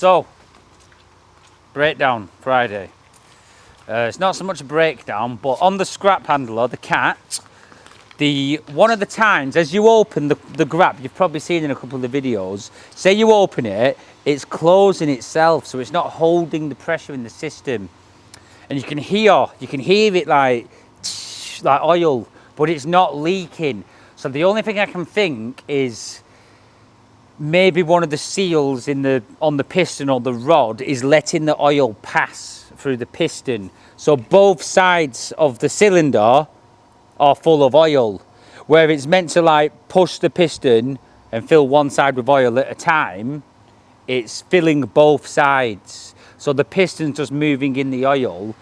So, breakdown Friday. It's not so much a breakdown, but on the scrap handler, the cat, one of the times as you open the grab, you've probably seen in a couple of the videos, say you open it, it's closing itself, so it's not holding the pressure in the system. And you can hear it like oil, but it's not leaking. So the only thing I can think is maybe one of the seals on the piston or the rod is letting the oil pass through the piston. So both sides of the cylinder are full of oil, where it's meant to like push the piston and fill one side with oil at a time. It's filling both sides, so the piston's just moving in the oil.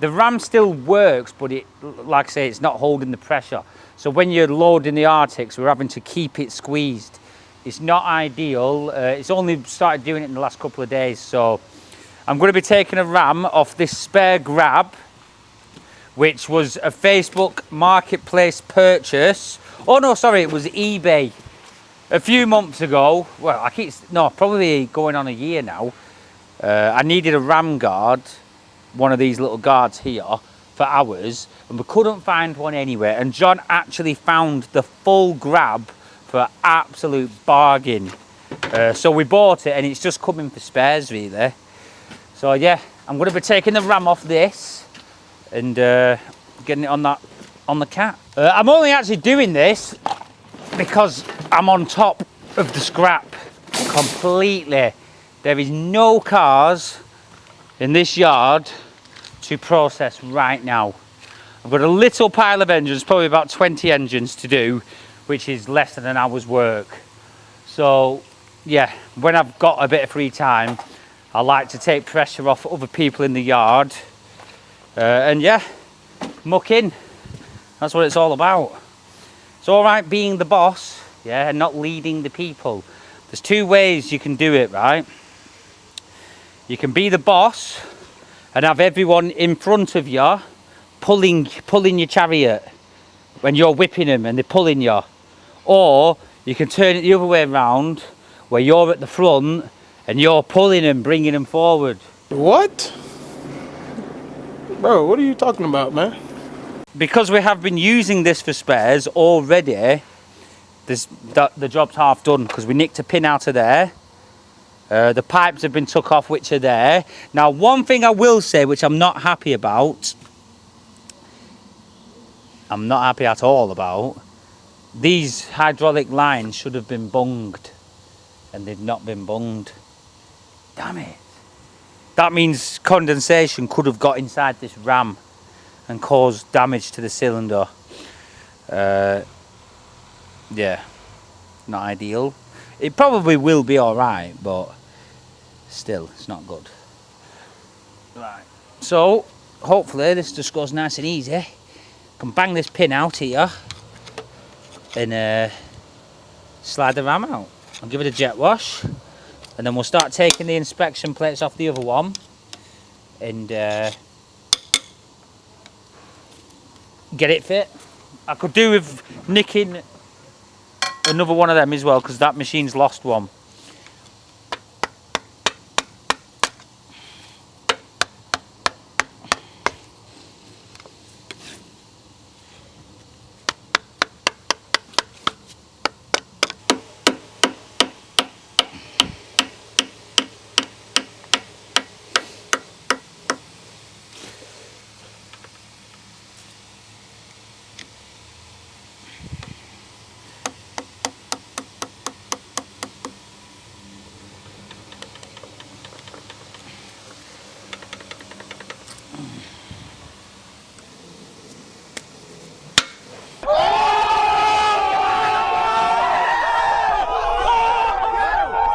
The ram still works, but it, like I say, it's not holding the pressure. So when you're loading the Arctics, we're having to keep it squeezed. It's not ideal. It's only started doing it in the last couple of days, so I'm going to be taking a ram off this spare grab, which was a Facebook marketplace purchase. Oh no, sorry, it was eBay. A few months ago, well, probably going on a year now, I needed a ram guard, one of these little guards here, for hours, and we couldn't find one anywhere. And John actually found the full grab for an absolute bargain. So we bought it, and it's just coming for spares, really. So yeah, I'm going to be taking the ram off this and getting it on the cat. I'm only actually doing this because I'm on top of the scrap completely. There is no cars in this yard to process right now. I've got a little pile of engines, probably about 20 engines to do, which is less than an hour's work. So yeah, when I've got a bit of free time, I like to take pressure off other people in the yard and yeah, muck in. That's what it's all about. It's all right being the boss, yeah, and not leading the people. There's two ways you can do it, right? You can be the boss and have everyone in front of you pulling your chariot when you're whipping them and they're pulling you. Or you can turn it the other way around, where you're at the front and you're pulling them, bringing them forward. What? Bro, what are you talking about, man? Because we have been using this for spares already, the job's half done, because we nicked a pin out of there. The pipes have been took off, which are there. Now, one thing I will say, which I'm not happy about, I'm not happy at all about, these hydraulic lines should have been bunged, and they've not been bunged. Damn it. That means condensation could have got inside this ram and caused damage to the cylinder. Yeah, not ideal. It probably will be alright, but still, it's not good. Right, so hopefully this just goes nice and easy. I can bang this pin out here and slide the ram out. I'll give it a jet wash, and then we'll start taking the inspection plates off the other one and get it fit. I could do with nicking another one of them as well, because that machine's lost one.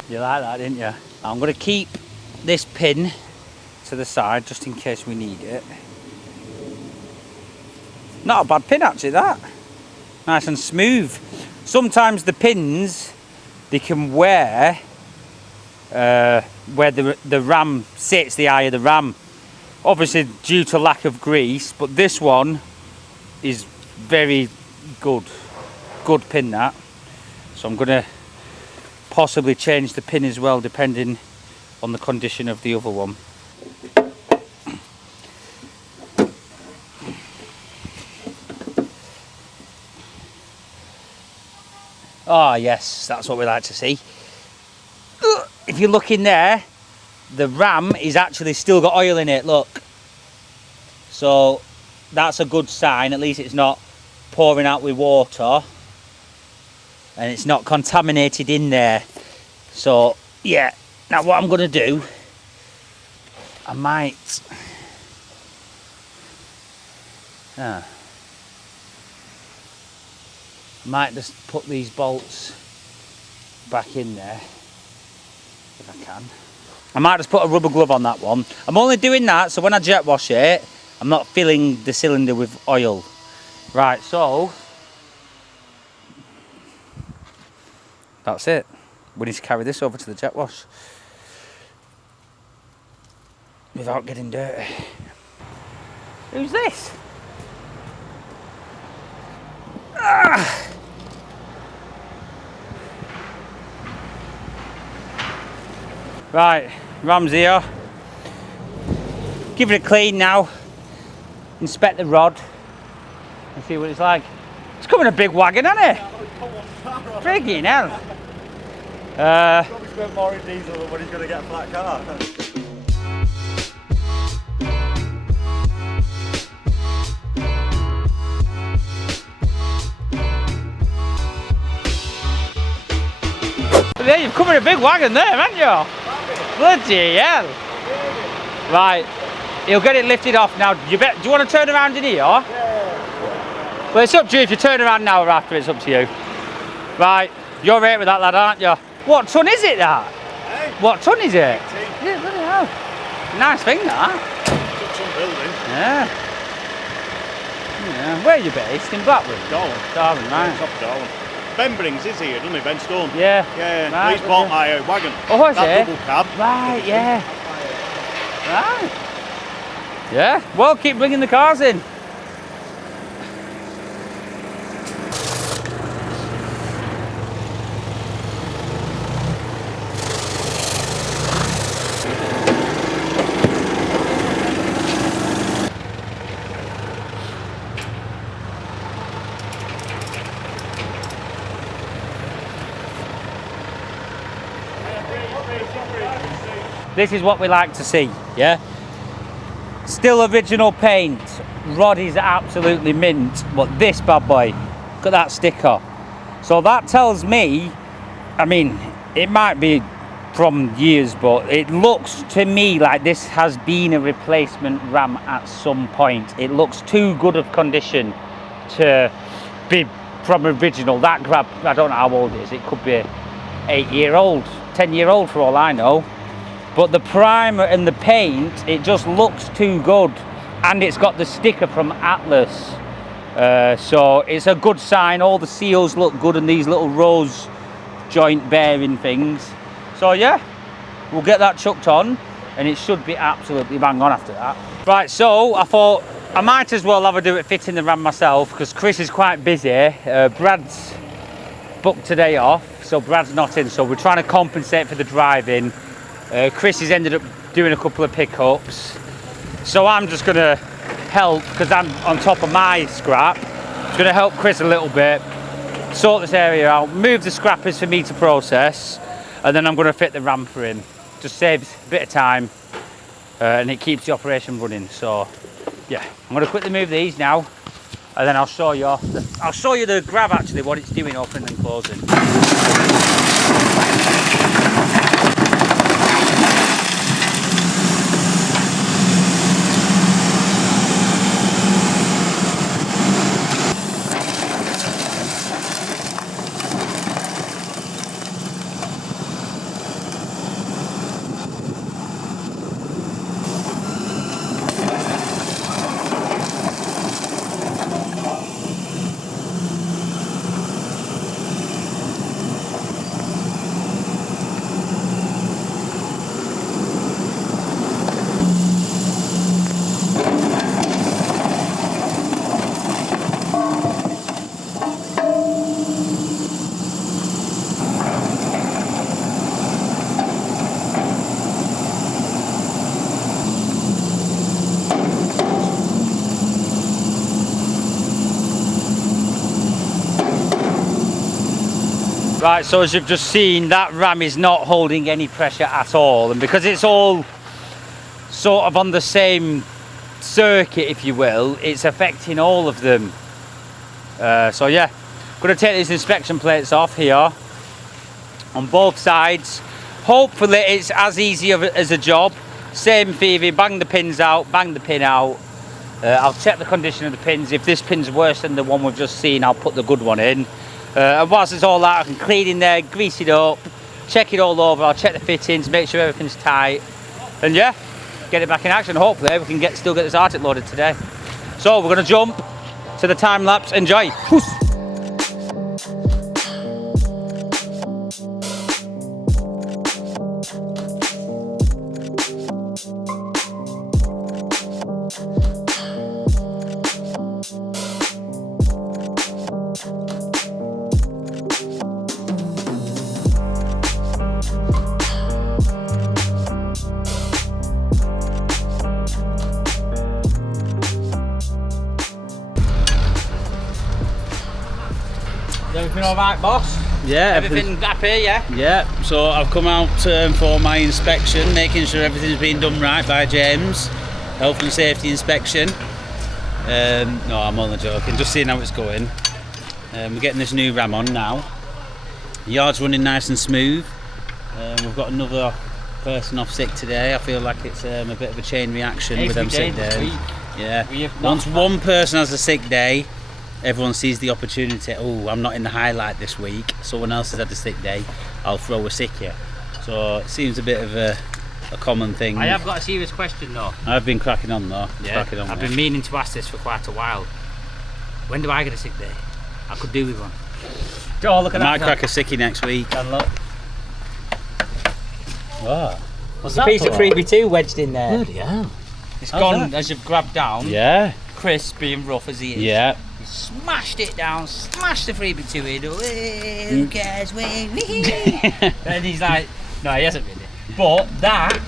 You like that, didn't you? I'm going to keep this pin to the side just in case we need it. Not a bad pin actually, that. Nice and smooth. Sometimes the pins, they can wear where the ram sits, the eye of the ram. Obviously due to lack of grease, but this one is very good pin, that. So I'm going to possibly change the pin as well, depending on the condition of the other one. Oh yes, that's what we like to see. If you look in there, the ram is actually still got oil in it, look. So that's a good sign, at least it's not pouring out with water and it's not contaminated in there. So yeah, now what I'm going to do, I might just put these bolts back in there if I can. I might just put a rubber glove on that one. I'm only doing that so when I jet wash it, I'm not filling the cylinder with oil. Right, so that's it. We need to carry this over to the jet wash without getting dirty. Who's this? Ah! Right, ram's here. Give it a clean now. Inspect the rod and see what it's like. It's coming a big wagon, hasn't it? Friggin' hell. Probably spent more in diesel than when he's going to get a flat car. But there you've come in a big wagon there, haven't you? Bloody hell. Right, he'll get it lifted off now. Do you want to turn around in here? Yeah. Well, it's up to you if you turn around now or after, it's up to you. Right, you're right with that lad, aren't you? What ton is it, that? Hey? What ton is it? 18. Yeah, bloody hell. Nice thing, that. Took some building. Yeah. Where are you based? In Blackburn? Darwin, right. Top Darwin. Ben brings his here, doesn't he? Ben Stone. Yeah. Yeah. Right, He's bought my wagon. Oh, is that it? double cab. Right, yeah. Right. Yeah. Well, keep bringing the cars in. This is what we like to see, yeah? Still original paint. Rod is absolutely mint, but this bad boy, look at that sticker. So that tells me, I mean, it might be from years, but it looks to me like this has been a replacement ram at some point. It looks too good of condition to be from original. That grab, I don't know how old it is. It could be 8-year-old, 10-year-old for all I know. But the primer and the paint, it just looks too good. And it's got the sticker from Atlas. So it's a good sign. All the seals look good and these little rose joint bearing things. So yeah, we'll get that chucked on and it should be absolutely bang on after that. Right, so I thought I might as well have a do at fitting the ram myself because Chris is quite busy. Brad's booked today off, so Brad's not in. So we're trying to compensate for the driving. Chris has ended up doing a couple of pickups. So I'm just going to help because I'm on top of my scrap. Just going to help Chris a little bit, sort this area out, move the scrappers for me to process, and then I'm going to fit the ram for him. Just saves a bit of time and it keeps the operation running. So yeah, I'm going to quickly move these now and then I'll show you the grab actually, what it's doing opening and closing. Right, so as you've just seen, that ram is not holding any pressure at all, and because it's all sort of on the same circuit, if you will, it's affecting all of them. So yeah, I'm going to take these inspection plates off here on both sides. Hopefully it's as easy as a job. Same thieving, bang the pins out, bang the pin out. I'll check the condition of the pins. If this pin's worse than the one we've just seen, I'll put the good one in. And whilst it's all that, I can clean in there, grease it up, check it all over. I'll check the fittings, make sure everything's tight, and yeah, get it back in action. Hopefully we can still get this Arctic loaded today. So we're going to jump to the time lapse. Enjoy. Everything all right, boss? Yeah, Everything happy, yeah? Yeah, so I've come out for my inspection, making sure everything's been done right by James. Health and safety inspection. No, I'm only joking, just seeing how it's going. We're getting this new ram on now. The yard's running nice and smooth. We've got another person off sick today. I feel like it's a bit of a chain reaction with them sick days. Yeah, once one person has a sick day, everyone sees the opportunity. Oh, I'm not in the highlight this week, someone else has had a sick day, I'll throw a sickie. So it seems a bit of a common thing. I have got a serious question though. I've been cracking on though. Yeah, I've been meaning to ask this for quite a while. When do I get a sick day? I could do with one. Oh, look at I that. might crack a sickie next week. And look. What? There's a piece of freebie 2 wedged in there. Bloody hell. It's How's gone that? as you've grabbed down. Yeah. Chris, being rough as he is. Yeah. He smashed it down, smashed the freebie 2 in. Who cares? And he's like, no, he hasn't really. But that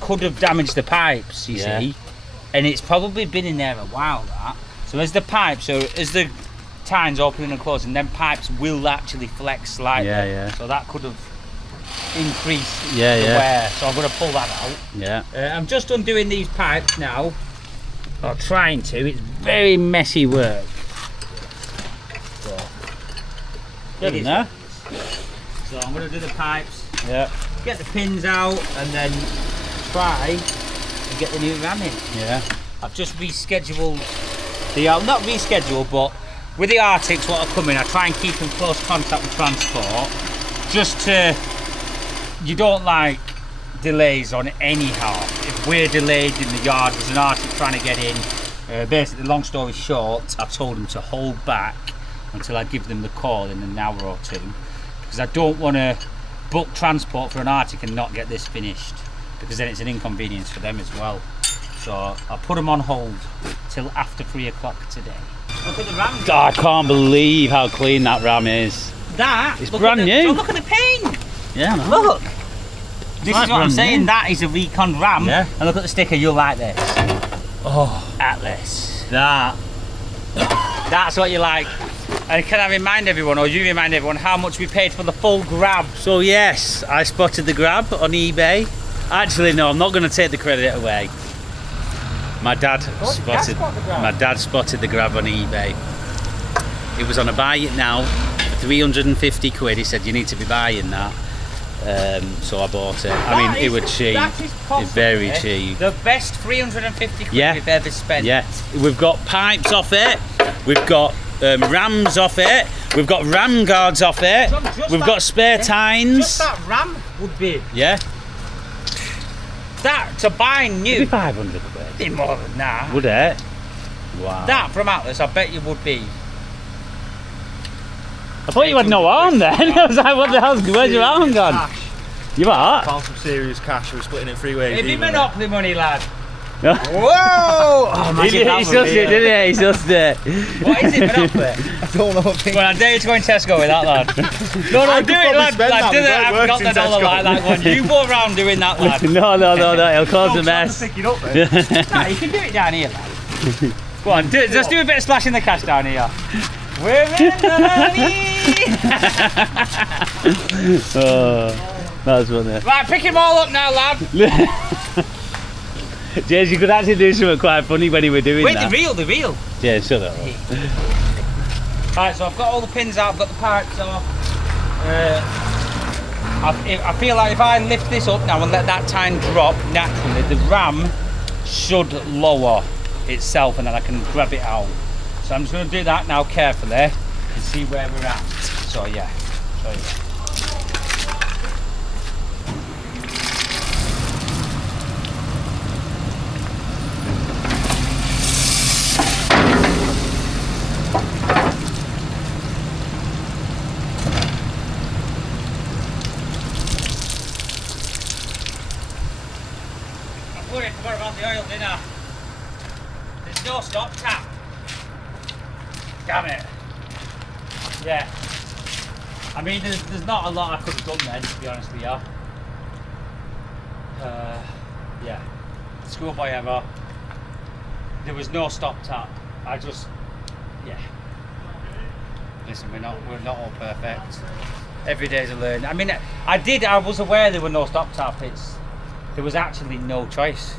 could have damaged the pipes, you see. And it's probably been in there a while, that. So as the tines opening and closing, then pipes will actually flex slightly. Yeah. So that could have increased the Yeah. wear. So I'm going to pull that out. Yeah. I'm just undoing these pipes now. Or trying to. It's very messy work. So, Good enough. so I'm going to do the pipes, Yeah. get the pins out, and then try and get the new ram in. Yeah. I've just rescheduled not rescheduled, but with the Arctics, what are coming, I try and keep in close contact with transport, just to, you don't like delays on any half. If we're delayed in the yard, there's an Arctic trying to get in. Basically, long story short, I told them to hold back until I give them the call in an hour or two, because I don't want to book transport for an Arctic and not get this finished, because then it's an inconvenience for them as well. So I'll put them on hold till after 3 o'clock today. Look at the ram. God, I can't believe how clean that ram is. It's brand new. So look at the paint. Yeah, man. Look. This Like is what I'm brand saying. new. That is a recon ram. Yeah. And look at the sticker. You'll like this. Oh, Atlas. That's what you like. And can I remind everyone, or you remind everyone, how much we paid for the full grab? so yes, I spotted the grab on eBay. Actually, no, I'm not going to take the credit away. My dad spotted the grab on eBay. It was on a buy it now for 350 quid. He said you need to be buying that. So I bought it. I mean, it was cheap. That is possibly very cheap. The best 350 quid Yeah. we've ever spent. Yeah, we've got pipes off it. We've got rams off it. We've got ram guards off it. We've got spare tines. Just that ram would be. Yeah. That to buy It'd new. be 500 quid. Be more than that. Would it? Wow. That from Atlas, I bet you would be. I thought you had no arm then. I was like, what the hell's, where's your arm gone? Cash. You what? Found some serious cash. We're splitting it 3 ways. It'd be evenly. Monopoly money, lad. Whoa! Oh, He just did he? He just did. What is it, Monopoly? I don't know. Well, I dare you to go in Tesco with that, lad. No, I do could it, probably lad. spend that. Do We've it. got I've got works the in dollar Tesco. like that one. You go around doing that, lad. No, it'll cause a mess. Pick it up, then. Nah, you can do it down here, lad. Go on, just do a bit of splashing the cash down here. We're in the lead. Oh, that's funny. Right, pick him all up now, lad. James, you could actually do something quite funny when you were doing Wait, that. the reel. James, shut up. Right, so I've got all the pins out, I've got the pipes off. I feel like if I lift this up now and let that time drop naturally, the ram should lower itself and then I can grab it out. So I'm just going to do that now carefully and see where we're at. So yeah, show you. I forgot about the oil, didn't I? There's no stop tap. Damn it. Yeah. I mean, there's not a lot I could have done then, to be honest with you. Yeah. Schoolboy ever. There was no stop tap. Yeah. Listen, we're not all perfect. Every day's a learn. I mean, I was aware there were no stop tap. There was actually no choice.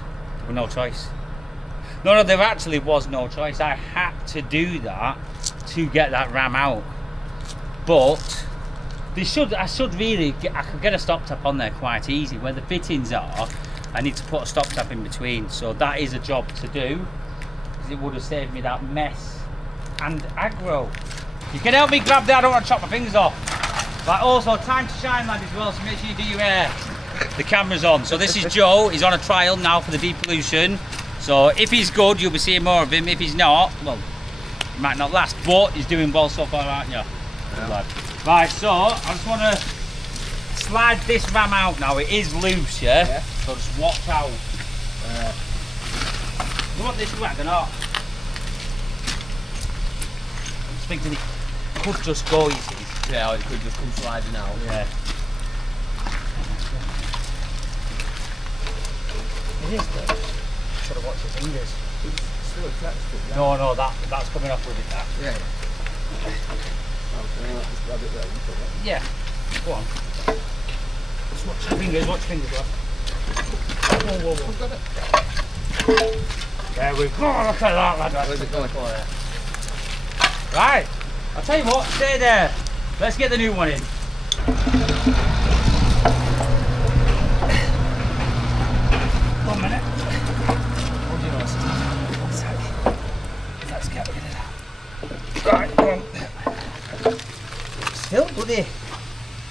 No, there actually was no choice. I had to do that to get that ram out. But I could get a stop tap on there quite easy. Where the fittings are, I need to put a stop tap in between. So that is a job to do, because it would have saved me that mess and aggro. You can help me grab that. I don't want to chop my fingers off. But also, time to shine, lad, as well. So make sure you do your hair. The camera's on. So this is Joe. He's on a trial now for the depollution. So if he's good, you'll be seeing more of him. If he's not, well, he might not last. But he's doing well so far, aren't you? Yeah. Right, so I just want to slide this ram out now. It is loose, yeah? So just watch out. You want this wet or not? I'm just thinking it could just go easy. Yeah, it could just come sliding out. Yeah. It is good. Should have watched your fingers. It's still attached to it. No, that's coming off with it, that. Yeah. Okay, let's just grab it there and put that. Yeah. Go on. Just watch your fingers, lad. Whoa. I've got it. There we go. Look at that, lad. Where's it going? Right. I'll tell you what, stay there. Let's get the new one in. One minute. Hold your nose. One sec. Let's get rid of that. Right, go on. Still bloody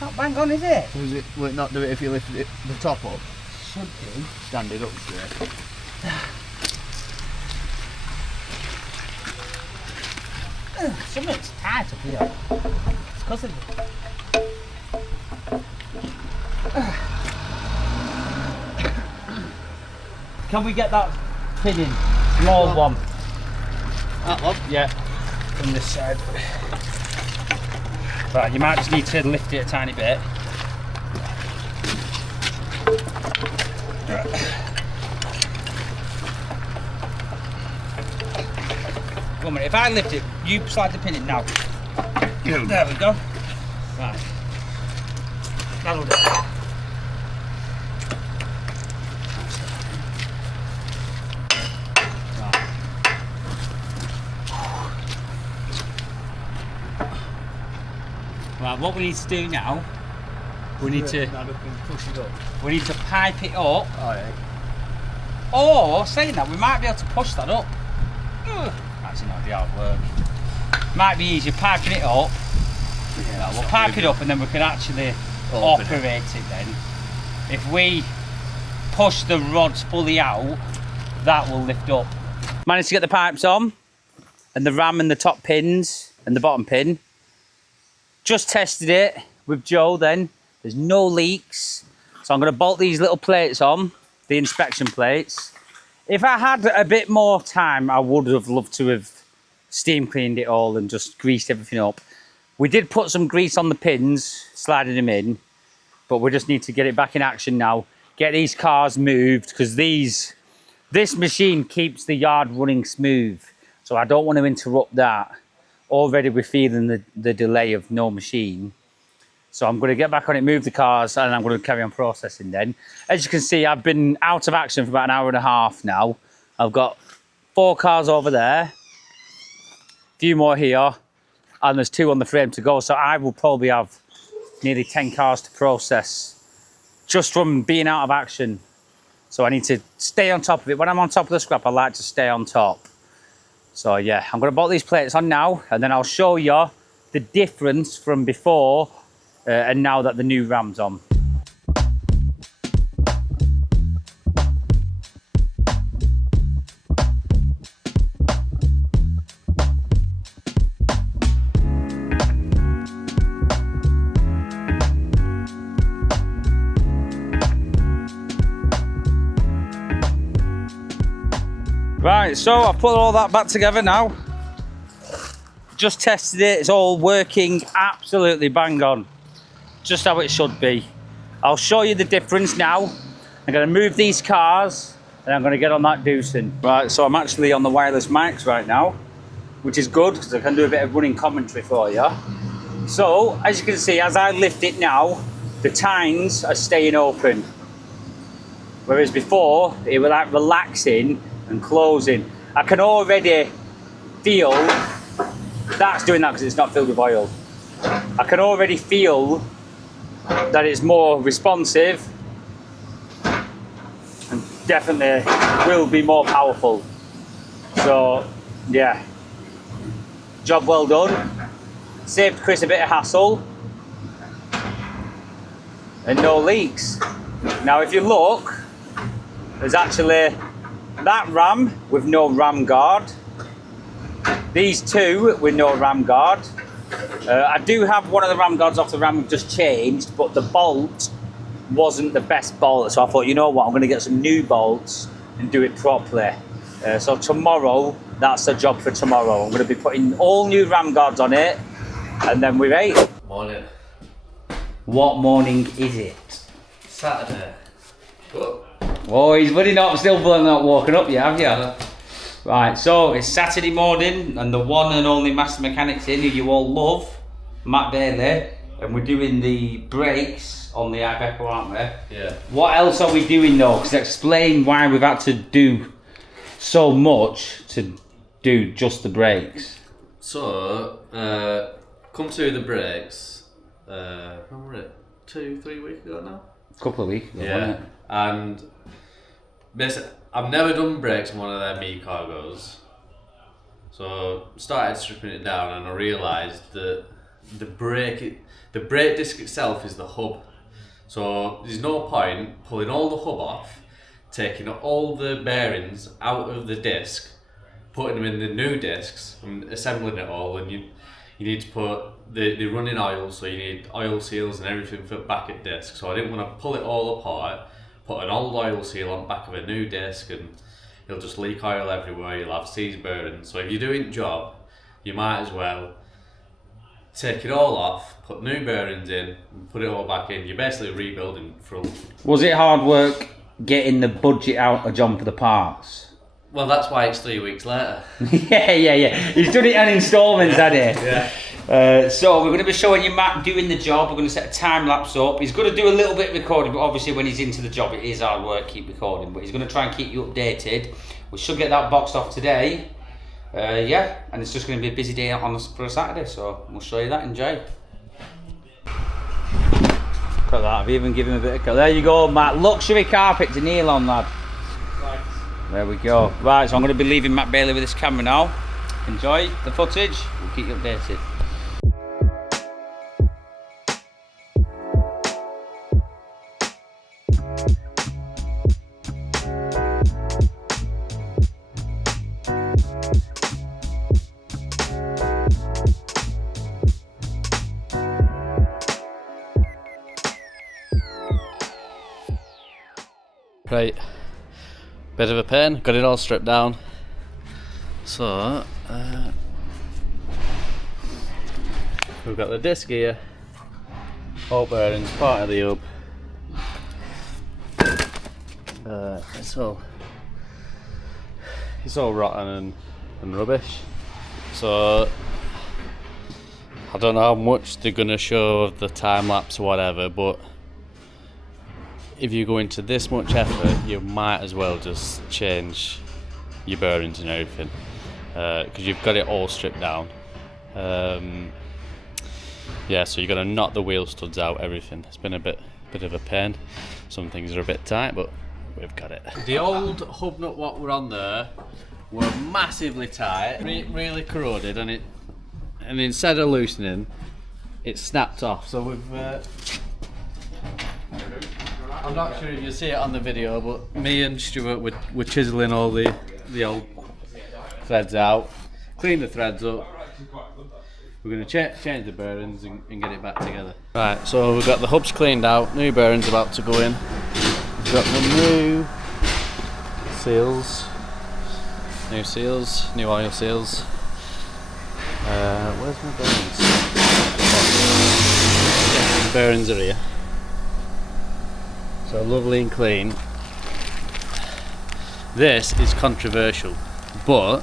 not bang on, is it? Will it not do it if you lift the top up? Should do. Stand it up straight. Something's tight up here. It's because of Can we get that pin in? Small one. That one? Yeah. From this side. Right, you might just need to lift it a tiny bit. One minute, if I lift it, you slide the pin in now. There we go. Right. That'll do. Right, what we need to do now, we need to push it up. we need to pipe it up. Alright. Or saying that, we might be able to push that up. Actually, not the hard work. Might be easier piping it up. Yeah, we'll pipe it up and then we can actually operate it then. If we push the rods fully out, that will lift up. Managed to get the pipes on, and the ram and the top pins and the bottom pin. Just tested it with Joe then. There's no leaks. So I'm going to bolt these little plates on, the inspection plates. If I had a bit more time, I would have loved to have steam cleaned it all and just greased everything up. We did put some grease on the pins, sliding them in, but we just need to get it back in action now. Get these cars moved, because this machine keeps the yard running smooth. So I don't want to interrupt that. already we're feeling the delay of no machine. So I'm going to get back on it, move the cars, and I'm going to carry on processing then. As you can see, I've been out of action for about an hour and a half now. I've got 4 cars over there, a few more here, and there's 2 on the frame to go. So I will probably have nearly 10 cars to process just from being out of action. So I need to stay on top of it. When I'm on top of the scrap, I like to stay on top. So yeah, I'm going to put these plates on now, and then I'll show you the difference from before and now that the new ram's on. Right, so I've put all that back together now. Just tested it, it's all working absolutely bang on. Just how it should be. I'll show you the difference now. I'm going to move these cars and I'm going to get on that Doosan. Right, so I'm actually on the wireless mics right now, which is good because I can do a bit of running commentary for you. So, as you can see, as I lift it now, the tines are staying open. Whereas before, it was like relaxing and closing. I can already feel that's doing that because it's not filled with oil. I can already feel that it's more responsive and definitely will be more powerful. So yeah, job well done. Saved Chris a bit of hassle and no leaks. Now if you look, there's actually that ram with no ram guard, these 2 with no ram guard. I do have one of the ram guards off the ram we've just changed, but the bolt wasn't the best bolt, so I thought, you know what, I'm going to get some new bolts and do it properly. So tomorrow, that's the job for tomorrow. I'm going to be putting all new ram guards on it, and then we're ready. Morning. What morning is it? Saturday. What? Oh, he's running up, still not walking up yet, have you? Right, so it's Saturday morning, and the one and only master mechanic's in, who you all love, Matt Bailey, and we're doing the brakes on the Iveco, aren't we? Yeah. What else are we doing though? Because explain why we've had to do so much to do just the brakes. So, come to the brakes, when were it? 2-3 weeks ago now? A couple of weeks ago, wasn't it? And basically, I've never done brakes on one of their me cargos. So, started stripping it down and I realised that the brake disc itself is the hub. So, there's no point pulling all the hub off, taking all the bearings out of the disc, putting them in the new discs and assembling it all, and you need to put the running oil, so you need oil seals and everything for back at disc. So I didn't want to pull it all apart, put an old oil seal on back of a new disc, and it'll just leak oil everywhere, you'll have seize bearings. So if you're doing the job, you might as well take it all off, put new bearings in, and put it all back in. You're basically rebuilding from. Was it hard work getting the budget out of John for the parts? Well, that's why it's 3 weeks later. yeah. He's done it on instalments, hasn't he? Yeah. So we're going to be showing you Matt doing the job. We're going to set a time lapse up. He's going to do a little bit of recording, but obviously when he's into the job, it is hard work, keep recording. But he's going to try and keep you updated. We should get that boxed off today. Yeah, and it's just going to be a busy day for a Saturday, so we'll show you that. Enjoy. Look at that, I've even given him a bit of colour. There you go, Matt. Luxury carpet to kneel on, lad. Right. There we go. Right, so I'm going to be leaving Matt Bailey with this camera now. Enjoy the footage. We'll keep you updated. Right, bit of a pain, got it all stripped down. So, we've got the disc here, all bearings, part of the hub. It's all rotten and rubbish. So, I don't know how much they're going to show of the time lapse or whatever, but if you go into this much effort, you might as well just change your bearings and everything, because you've got it all stripped down. Yeah, so you're going to knock the wheel studs out, everything. It's been a bit of a pain. Some things are a bit tight, but we've got it. The old hub nut what were on there were massively tight, really corroded, and instead of loosening, it snapped off. So we've I'm not sure if you see it on the video, but me and Stuart were chiseling all the old threads out, clean the threads up. We're going to change the bearings and get it back together. Right, so we've got the hubs cleaned out, new bearings about to go in. We've got the new seals, new oil seals. Where's my bearings? Yeah, the bearings are here. So lovely and clean. This is controversial, but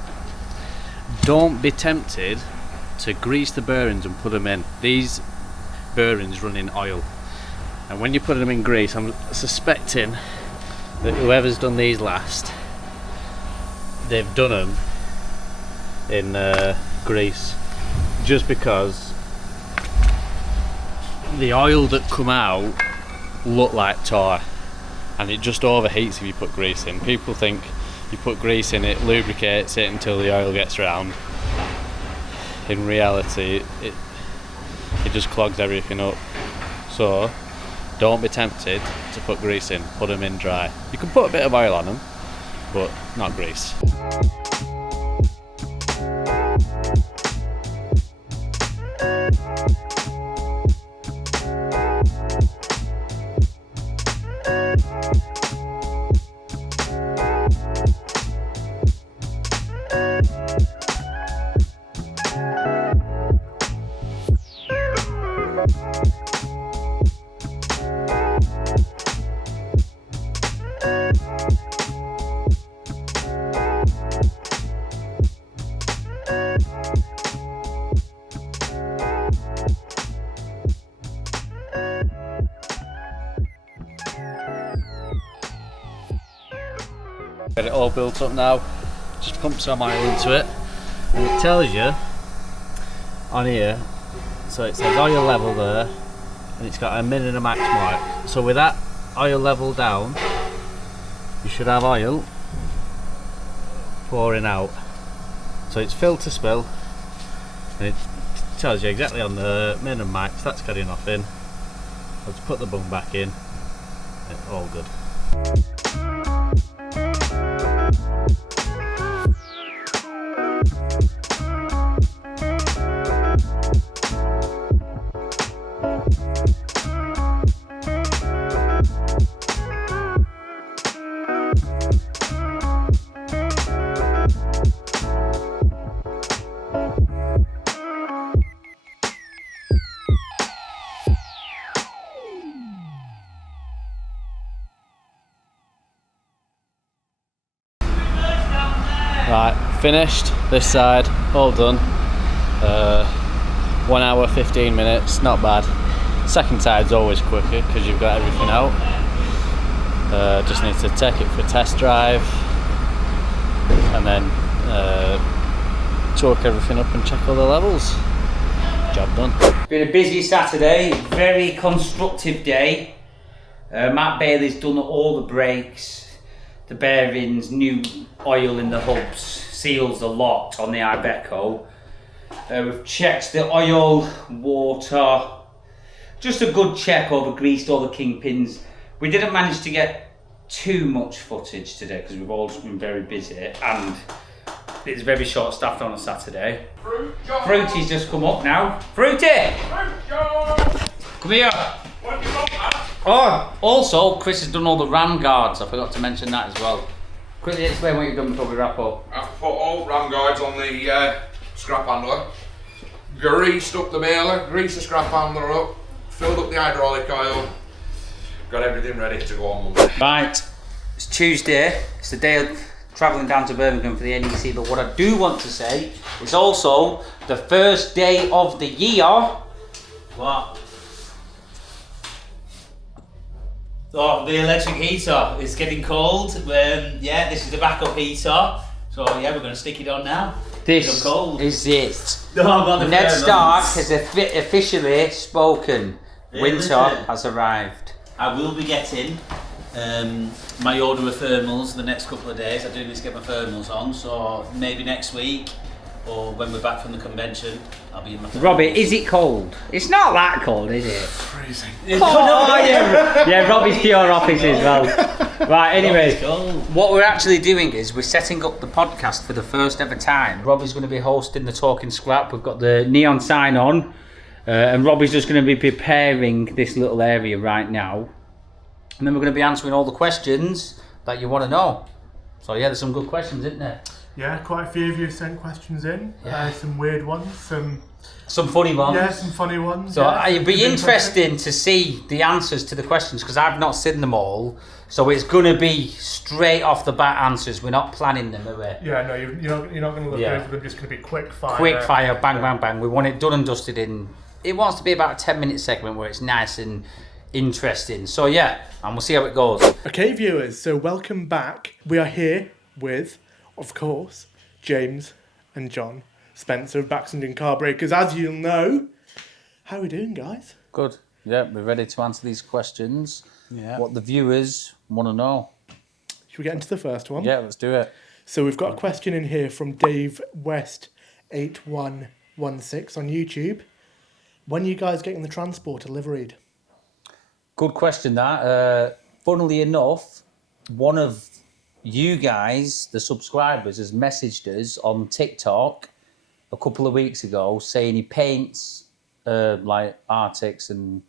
don't be tempted to grease the bearings and put them in. These bearings run in oil, and when you put them in grease, I'm suspecting that whoever's done these last, they've done them in grease, just because the oil that come out look like tar, and it just overheats if you put grease in. People think you put grease in, it lubricates it until the oil gets round. In reality, it just clogs everything up. So don't be tempted to put grease in, put them in dry. You can put a bit of oil on them, but not grease. Get it all built up now, just pump some oil into it, and it tells you on here, so it says oil level there, and it's got a min and a max mark. So with that oil level down, you should have oil pouring out. So it's filled to spill, and it tells you exactly on the min and max. That's got enough in. Let's put the bung back in, it's all good. Right, finished this side, all done. 1 hour 15 minutes, not bad. Second side's always quicker because you've got everything out. Just need to take it for a test drive and then torque everything up and check all the levels. Job done. Been a busy Saturday, very constructive day. Matt Bailey's done all the brakes, the bearings, new oil in the hubs, seals are locked on the Iveco. We've checked the oil, water, just a good check over, greased all the kingpins. We didn't manage to get too much footage today because we've all just been very busy and it's very short staffed on a Saturday. Fruity's just come up now. Fruity! Come here! What do you want, man? Oh, also, Chris has done all the ram guards. I forgot to mention that as well. Quickly explain what you've done before we wrap up. I've put all ram guards on the scrap handler, greased up the baler, greased the scrap handler up, filled up the hydraulic oil, got everything ready to go on Monday. Right, it's Tuesday. It's the day of travelling down to Birmingham for the NEC, but what I do want to say is also the first day of the year. What? Oh, the electric heater is getting cold. Yeah, this is the backup heater. So yeah, we're going to stick it on now. This cold. is it. No, I've got the Ned thermals. Stark has officially spoken. Really? Winter has arrived. I will be getting my order of thermals the next couple of days. I do need to get my thermals on, so maybe next week or when we're back from the convention, I'll be in my thermals. Robbie, is it cold? It's not that cold, is it? Freezing. Oh, yeah, Robbie's pure office as well. Right, anyway, what we're actually doing is we're setting up the podcast for the first ever time. Robbie's going to be hosting the Talking Scrap. We've got the neon sign on, and Robbie's just going to be preparing this little area right now. And then we're going to be answering all the questions that you want to know. So yeah, there's some good questions, isn't there? Yeah, quite a few of you sent questions in. Yeah. Some weird ones, some funny ones. Yeah, some funny ones. So yeah, it'd be interesting to see the answers to the questions because I've not seen them all. So it's going to be straight off the bat answers. We're not planning them, are we? Yeah, no, you're not going to look Yeah. over them. Just going to be quick fire. Quick fire, bang, bang, bang. We want it done and dusted in. It wants to be about a 10-minute segment where it's nice and interesting. So yeah, and we'll see how it goes. Okay, viewers. So welcome back. We are here with, of course, James and John Spencer of Baxenden Car Breakers. As you'll know, how are we doing, guys? Good. Yeah, we're ready to answer these questions. Yeah. What the viewers want to know. Should we get into the first one? Yeah, let's do it. So we've got a question in here from Dave West 8116 on YouTube. When are you guys getting the transporter liveried? Good question, that. Funnily enough, one of you guys, the subscribers, has messaged us on TikTok a couple of weeks ago saying he paints like Arctics and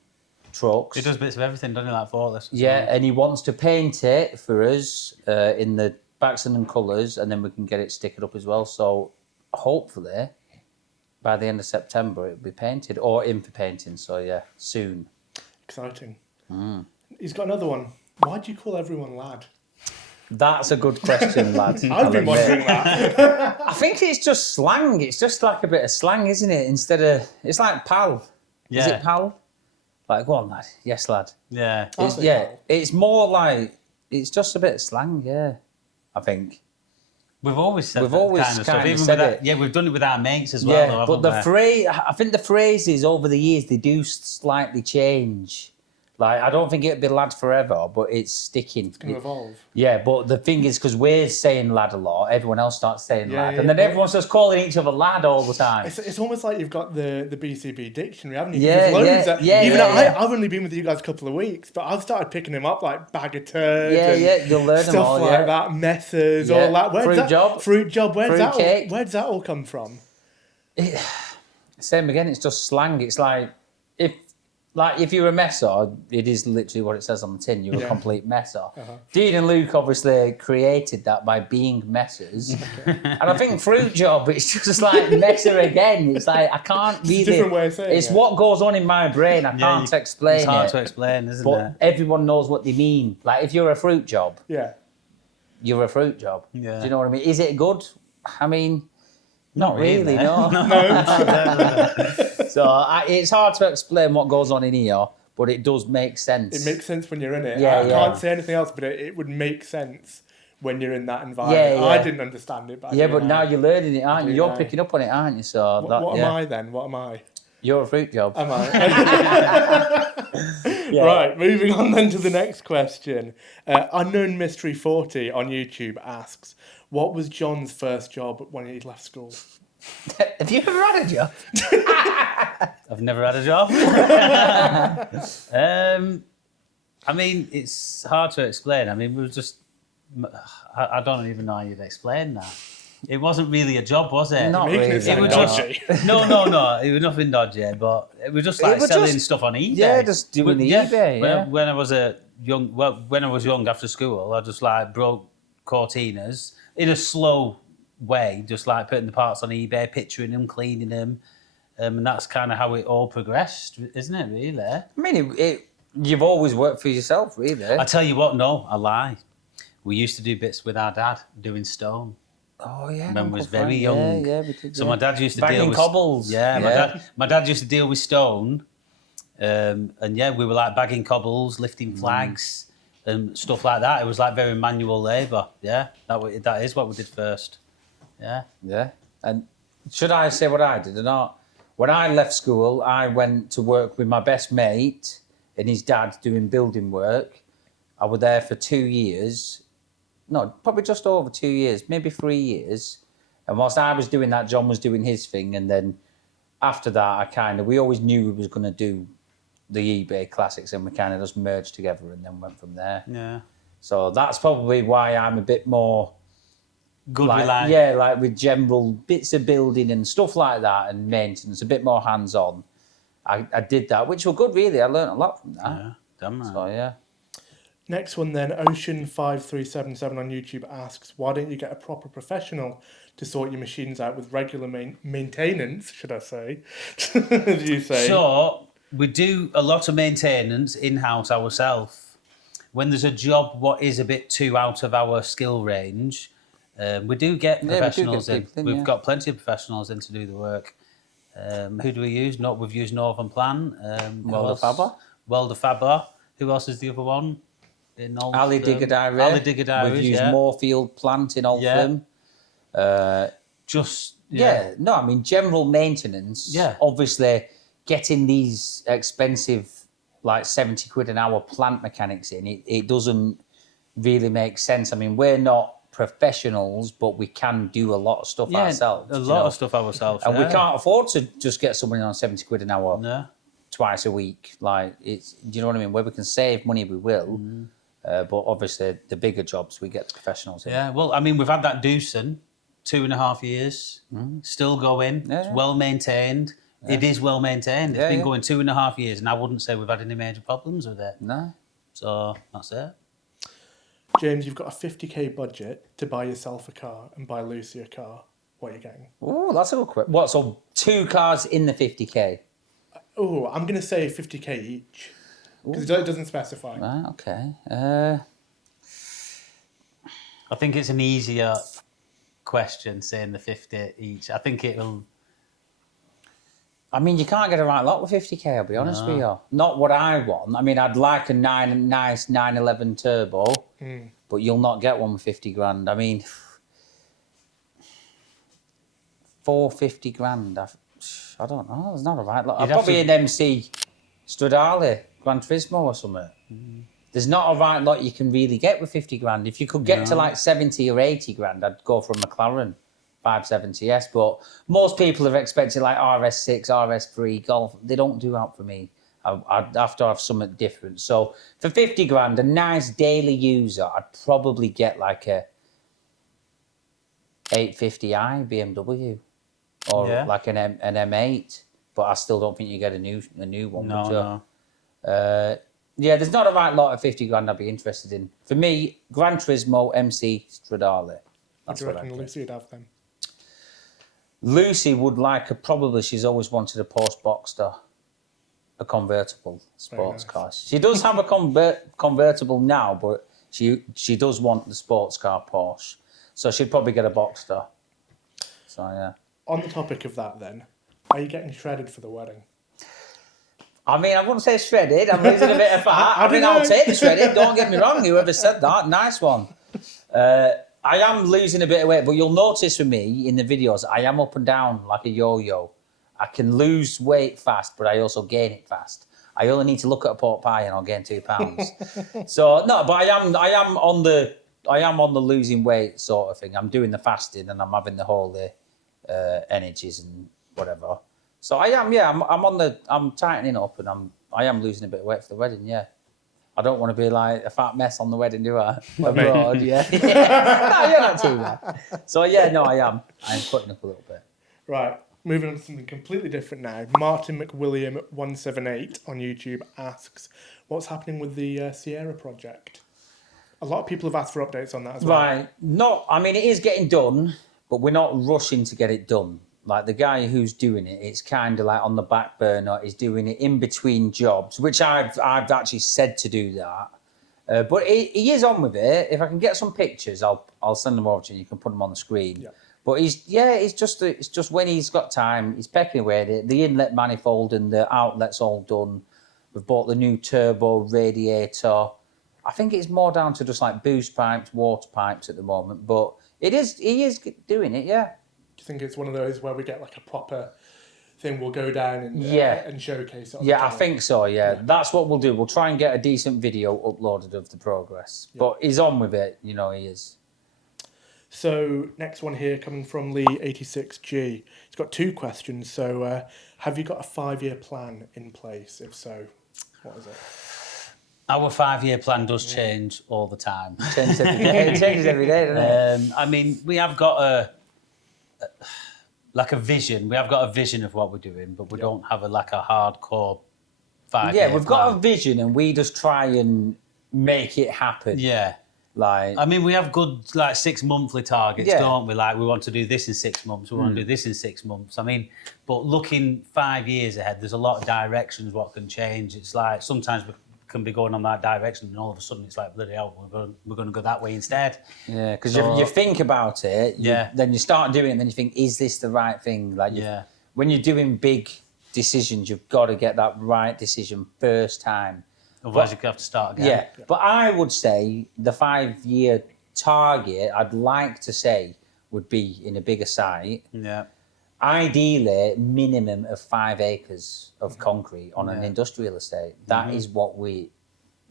trucks. He does bits of everything, doesn't he, like forklifts? Yeah, and he wants to paint it for us in the Baxenden colours, and then we can get it stickered up as well. So hopefully by the end of September it'll be painted or in for painting. So yeah, soon. Exciting. He's got another one. Why do you call everyone lad? That's a good question, lad. I've been wondering that. I think it's just slang. It's just like a bit of slang, isn't it? Instead of, it's like pal. Yeah. Is it pal? Like, go on, lad. Yes, lad. Yeah. It's, yeah, it's more like, it's just a bit of slang, yeah, I think. We've always said We've that always kind of stuff. kinda Even said with it. yeah, we've done it with our mates as well. Yeah, though, but the haven't we? phrase, I think the phrases over the years, they do slightly change. Like, I don't think it'd be lad forever, but it's sticking. It's going to evolve. Yeah, but the thing is, because we're saying lad a lot, everyone else starts saying Yeah, lad. yeah, And then yeah. everyone's just calling each other lad all the time. It's almost like you've got the BCB dictionary, haven't you? Yeah, There's loads yeah, of- yeah, Even yeah, I've only been with you guys a couple of weeks, but I've started picking them up like bag of turd Yeah, and yeah, you'll learn stuff them all, like yeah. that, messes, Yeah. all that. Where's Fruit that? job. Fruit job. Fruit cake. Where does that all come from? Same again, it's just slang. It's like if you're a messer, it is literally what it says on the tin. You're a complete messer. Dean and Luke obviously created that by being messers. And I think fruit job, it's just like messer again. It's like I can't really. It's a different way of saying It's it. what goes on in my brain. I can't explain It's hard it. to explain, isn't But it? everyone knows what they mean. Like if you're a fruit job, Yeah. you're a fruit job. Yeah. Do you know what I mean? Is it good? I mean, not really, No. no. So it's hard to explain what goes on in here, but it does make sense. It makes sense when you're in it. Yeah, I yeah. can't say anything else, but it would make sense when you're in that environment. Yeah, yeah. I didn't understand it, but I Yeah, do but now you're learning it, aren't you? do You're now. picking up on it, aren't you? So What am I then? What am I? You're a fruit job. Am I? Right, moving on then to the next question. Unknown Mystery 40 on YouTube asks, what was John's first job when he left school? Have you ever had a job? I've never had a job. I mean, it's hard to explain. I mean, we were just. I don't even know how you'd explain that. It wasn't really a job, was it? Not Making really. it sound was just- dodgy. No. It was nothing dodgy, but it was just like was selling just- stuff on eBay. Yeah, just doing the eBay, yeah. When I was when I was young after school, I just like broke Cortinas in a slow way, just like putting the parts on eBay, picturing them, cleaning them, and that's kind of how it all progressed, isn't it? Really? I mean, you've always worked for yourself, really. I tell you what, no, I lie. we used to do bits with our dad doing stone. Oh yeah. When we was Uncle very Frank. young. Yeah, we did. So yeah. my dad used to Bagging deal with cobbles. Yeah, Yeah. my dad used to deal with stone, and yeah, we were like bagging cobbles, lifting flags, and stuff like that. It was like very manual labour. Yeah, that is what we did first. Yeah. Yeah. And should I say what I did or not? When I left school, I went to work with my best mate and his dad doing building work. I was there for 2 years. No, probably just over 2 years, maybe 3 years. And whilst I was doing that, John was doing his thing. And then after that, we always knew we was going to do the eBay Classics, and we kind of just merged together and then went from there. Yeah. So that's probably why I'm a bit more Good like, with like. yeah, like with general bits of building and stuff like that and maintenance, a bit more hands-on. I did that, which were good really. I learned a lot from that. Yeah, damn right. So yeah. Next one then, Ocean5377 on YouTube asks, why don't you get a proper professional to sort your machines out with regular maintenance, should I say, as you say? So we do a lot of maintenance in-house ourselves. When there's a job what is a bit too out of our skill range, we do get professionals in. We've got plenty of professionals in to do the work. Who do we use? We've used Northern Plan. Welder Faber. Who else is the other one? Ali Digger Diary. We've used Moorfield Plant in Oldham. General maintenance. Yeah. Obviously, getting these expensive, like 70 quid an hour plant mechanics in, it doesn't really make sense. I mean, we're not professionals, but we can do a lot of stuff ourselves. A lot of stuff ourselves. And we can't afford to just get someone on 70 quid an hour twice a week. Like, do you know what I mean? Where we can save money, we will. But obviously, the bigger jobs, we get the professionals in. Yeah, well, I mean, we've had that Doosan, 2.5 years, still going. Yeah, it's well maintained. Yeah. It is well maintained. It's been going 2.5 years, and I wouldn't say we've had any major problems with it. No. So that's it. James, you've got a 50k budget to buy yourself a car and buy Lucy a car. What are you getting? Oh, that's a good question. What, so 2 cars in the 50k? Oh, I'm going to say 50k each. Because it doesn't specify. Right, okay. I think it's an easier question saying the 50 each. I think it'll... I mean, you can't get a right lot with 50k, I'll be honest with you. Not what I want. I mean, I'd like a nice 911 turbo, but you'll not get one with 50 grand. I mean, 450 grand, I don't know. There's not a right lot. Probably an MC Stradale, Gran Turismo or something. There's not a right lot you can really get with 50 grand. If you could get to like 70 or 80 grand, I'd go for a McLaren 570S. But most people are expecting like RS6, RS3, Golf. They don't do that for me. I'd have to have something different. So for 50 grand, a nice daily user, I'd probably get like a 850i BMW or like an M8. But I still don't think you get a new one. No. There's not a right lot of 50 grand I'd be interested in. For me, Gran Turismo MC Stradale. What do you reckon Lucy would have then? Lucy would like she's always wanted a Porsche Boxster, a convertible sports car. She does have a convertible now, but she does want the sports car Porsche. So she'd probably get a Boxster. So, yeah. On the topic of that then, are you getting shredded for the wedding? I mean, I wouldn't say shredded. I'm losing a bit of fat. I'll take the shredded. Don't get me wrong. Whoever said that, nice one. I am losing a bit of weight, but you'll notice with me in the videos, I am up and down like a yo-yo. I can lose weight fast, but I also gain it fast. I only need to look at a pork pie and I'll gain 2 pounds. So no, but I am on the losing weight sort of thing. I'm doing the fasting and I'm having the whole energies and whatever. So I am, I'm tightening up and I am losing a bit of weight for the wedding, yeah. I don't want to be like a fat mess on the wedding, do I? Abroad, yeah. No, you're not too bad. So yeah, no, I am. I'm cutting up a little bit. Right, moving on to something completely different now. Martin McWilliam178 on YouTube asks, what's happening with the Sierra project? A lot of people have asked for updates on that as well. Right, it is getting done, but we're not rushing to get it done. Like the guy who's doing it, it's kind of like on the back burner. He's doing it in between jobs, which I've actually said to do that. But he is on with it. If I can get some pictures, I'll send them over to you. You can put them on the screen. Yeah. But it's just when he's got time, he's pecking away at it. The inlet manifold and the outlet's all done. We've bought the new turbo radiator. I think it's more down to just like boost pipes, water pipes at the moment. But he is doing it, yeah. Do you think it's one of those where we get like a proper thing we'll go down and and showcase it on the Yeah, I channel? think so, yeah. That's what we'll do. We'll try and get a decent video uploaded of the progress. Yeah. But he's on with it, he is. So next one here coming from Lee86G. He's got 2 questions. So have you got a 5-year plan in place? If so, what is it? Our 5-year plan does change all the time. It changes every day, doesn't it? I mean, we have got a vision. We have got a vision of what we're doing, but we don't have a hardcore 5-year We've got a vision and we just try and make it happen. Yeah. Like, I mean, we have good 6 monthly targets, don't we? Like, we want to do this in 6 months. We want to do this in 6 months. I mean, but looking 5 years ahead, there's a lot of directions what can change. It's like sometimes we can be going on that direction, and all of a sudden it's like, bloody hell, we're going to go that way instead. yeah, because you think about it, then you start doing it, and then you think, is this the right thing? Like, when you're doing big decisions, you've got to get that right decision first time. Otherwise, you have to start again. Yeah, but I would say the 5-year target, I'd like to say, would be in a bigger site. Yeah. Ideally, minimum of 5 acres of concrete on an industrial estate. That is what we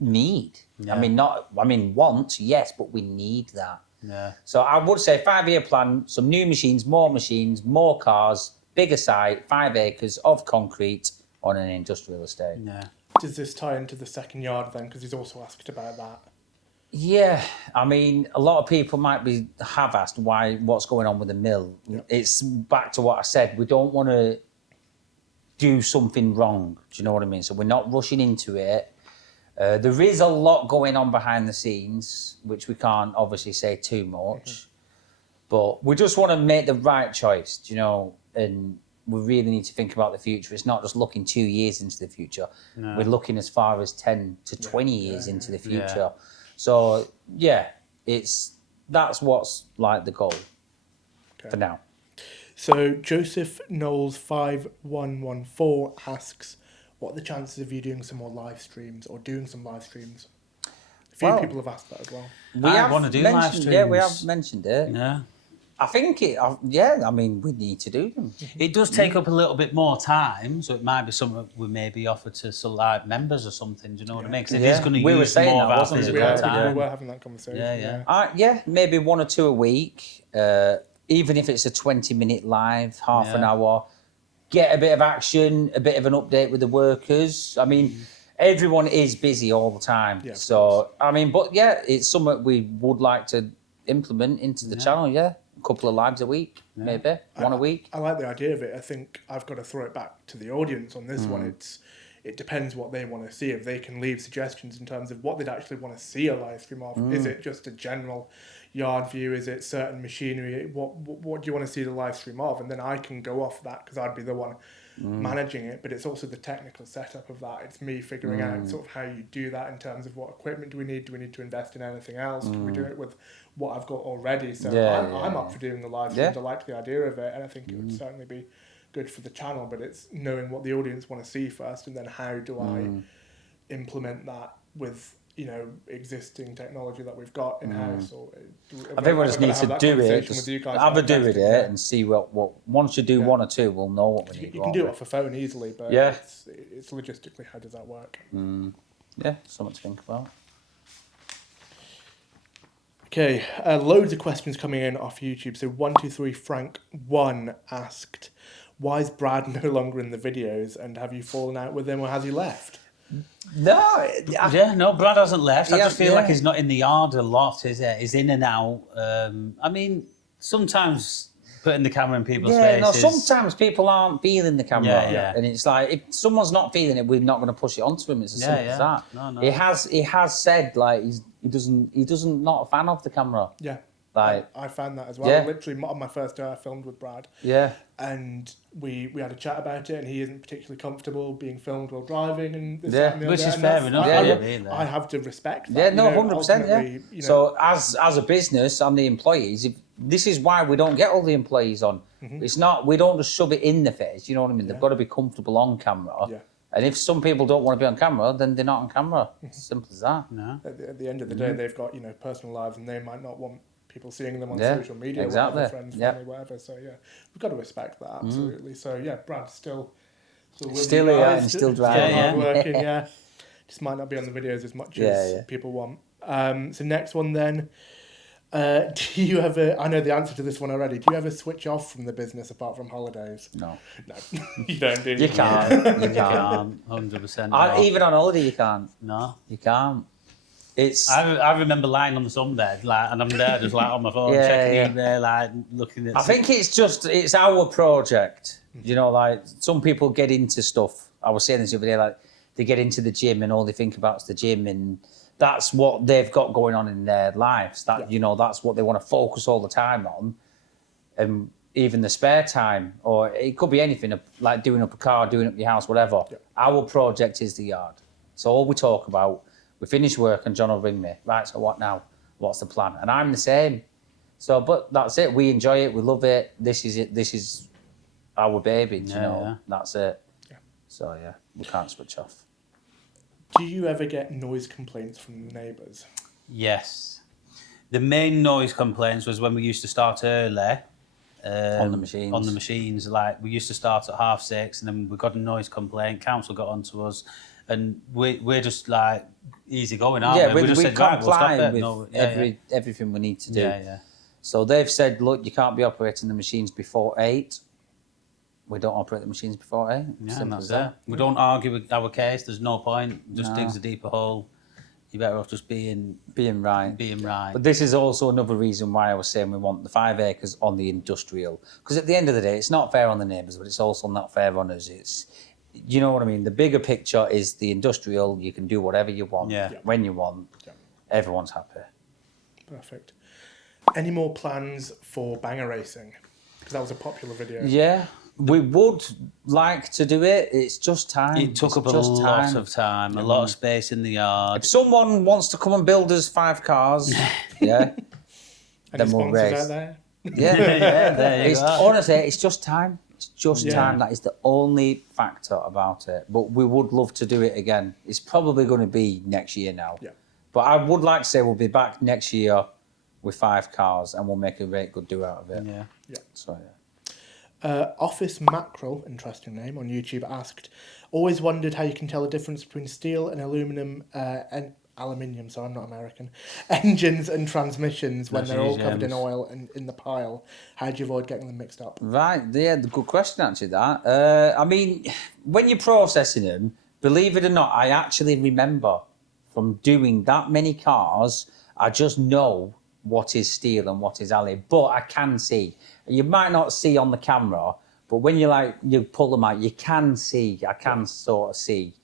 need. Yeah. I mean, want, yes, but we need that. Yeah. So I would say 5-year plan, some new machines, more cars, bigger site, 5 acres of concrete on an industrial estate. Yeah. Does this tie into the second yard then? Because he's also asked about that. Yeah, I mean, a lot of people have asked what's going on with the mill. Yep. It's back to what I said. We don't want to do something wrong. Do you know what I mean? So we're not rushing into it. There is a lot going on behind the scenes, which we can't obviously say too much. But we just want to make the right choice, and we really need to think about the future. It's not just looking 2 years into the future. No. We're looking as far as 10 to 20 years into the future. Yeah. So, that's what's the goal for now. So, Joseph Knowles 5114 asks, what are the chances of you doing some more live streams or doing some live streams? A few people have asked that as well. I want to do live streams. Yeah, we have mentioned it. Yeah. I think I mean, we need to do them. It does take up a little bit more time, so it might be something we maybe offer to some members or something, do you know what I mean? Because it is going to use more of our physical time. We were having that conversation. Yeah, maybe 1 or 2 a week, even if it's a 20-minute live, half an hour, get a bit of action, a bit of an update with the workers. I mean, everyone is busy all the time. Yeah, so, I mean, but it's something we would like to implement into the channel, A couple of lives a week, maybe 1 a week. I like the idea of it. I think I've got to throw it back to the audience on this one. It depends what they want to see. If they can leave suggestions in terms of what they'd actually want to see a live stream of. Is it just a general yard view? Is it certain machinery? What do you want to see the live stream of? And then I can go off that because I'd be the one managing it. But it's also the technical setup of that. It's me figuring out sort of how you do that in terms of what equipment do we need? Do we need to invest in anything else? Can we do it with what I've got already? So I'm up for doing the live streams. I like the idea of it, and I think it would certainly be good for the channel. But it's knowing what the audience want to see first, and then how do I implement that with existing technology that we've got in house. Or I think we just need to do it. Just have a do with it and see what. Once you do 1 or 2, we'll know what we need. You can do it off a phone easily, but it's logistically, how does that work? Yeah, something to think about. Okay, loads of questions coming in off YouTube. So 123 Frank 1 asked, why is Brad no longer in the videos, and have you fallen out with him, or has he left? No, no, Brad hasn't left. I just feel like he's not in the yard a lot, is it? He's in and out. I mean, sometimes putting the camera in people's faces. No, sometimes people aren't feeling the camera, and it's like, if someone's not feeling it, we're not going to push it onto him. It's as simple as that. No. He has said he doesn't not a fan of the camera. Yeah. Like, I found that as well. Literally on my first day I filmed with Brad. Yeah. and we had a chat about it, and he isn't particularly comfortable being filmed while driving, and this, Yeah, that, and the which other, is and fair that's- enough, I have to respect that. Yeah, no, you know, 100%. Yeah. ultimately, you know, So as a business and the employees, this is why we don't get all the employees on. It's not, we don't just shove it in the face. You know what I mean? They've got to be comfortable on camera. Yeah. And if some people don't want to be on camera, then they're not on camera. Simple as that. No. at the end of the day, they've got, you know, personal lives, and they might not want people seeing them on Yeah, social media, exactly. whatever, friends, Yeah. family, whatever. So yeah, we've got to respect that, absolutely. So yeah, Brad's still with Still you here guys, and still driving. Yeah. hardworking, yeah. Just might not be on the videos as much as people want. So next one then. Do you ever, I know the answer to this one already, do you ever switch off from the business apart from holidays? No. No, you don't, do you? You can't. You can't. Can't, 100%. No. Even on holiday, you can't. No. You can't. It's... I remember lying on the sunbed, like, and I'm there just like on my phone, checking email, like looking at. I think it's our project. You know, like some people get into stuff. I was saying this the other day, like they get into the gym and all they think about is the gym, and that's what they've got going on in their lives. That you know, that's what they want to focus all the time on, and even the spare time, or it could be anything like doing up a car, doing up your house, whatever. Yeah. Our project is the yard. So all we talk about. We finish work and John will ring me. Right, so what now? What's the plan? And I'm the same. So, but that's it. We enjoy it. We love it. This is it. This is our baby. You know, Yeah. that's it. Yeah. So yeah, we can't switch off. Do you ever get noise complaints from the neighbours? Yes. The main noise complaints was when we used to start early. On the machines. On the machines. Like, we used to start at 6:30 and then we got a noise complaint. Council got onto us. And we're just like easy going, aren't Yeah, we? We just said, right, we'll stop comply it. with No, everything we need to do. Yeah. So they've said, look, you can't be operating the machines before 8. We don't operate the machines before 8. Yeah, Simple and as that's it. that. We don't argue with our case. There's no point. Just No. digs a deeper hole. You're better off just being Being right. right. But this is also another reason why I was saying we want the 5 acres on the industrial. Because at the end of the day, it's not fair on the neighbours, but it's also not fair on us. It's, you know what I mean? The bigger picture is the industrial. You can do whatever you want, when you want. Yeah. Everyone's happy. Perfect. Any more plans for banger racing? Because that was a popular video. Yeah, we would like to do it. It's just time. It took It's up a just lot of time, a lot of space in the yard. If someone wants to come and build us 5 cars, yeah, Any then we'll sponsors race. out there? Yeah, there you it's, go. honestly, it's just time. It's just time. That is the only factor about it. But we would love to do it again. It's probably going to be next year now. Yeah. But I would like to say we'll be back next year with 5 cars and we'll make a very good do out of it. Yeah. Yeah. So yeah. Office Mackerel, interesting name, on YouTube asked, always wondered how you can tell the difference between steel and aluminium, so I'm not American, engines and transmissions when That's they're all easy, covered in James. oil and in the pile. How do you avoid getting them mixed up? Right, yeah, the good question actually. That I mean, when you're processing them, believe it or not, I actually remember from doing that many cars. I just know what is steel and what is alloy, but I can see. You might not see on the camera, but when you pull them out, you can see. I can sort of see.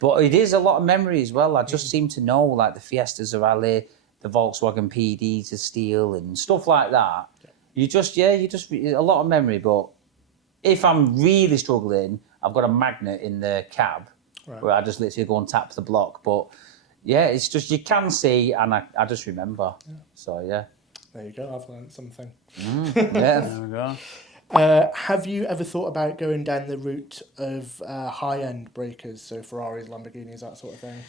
But it is a lot of memory as well. I just seem to know, like the Fiestas are alloy, the Volkswagen PDs are steel and stuff like that. You just a lot of memory. But if I'm really struggling, I've got a magnet in the cab where I just literally go and tap the block. But yeah, it's just you can see, and I just remember. Yeah. So yeah. There you go, I've learned something. Yeah. There we go. Have you ever thought about going down the route of high-end breakers, so Ferraris, Lamborghinis, that sort of thing?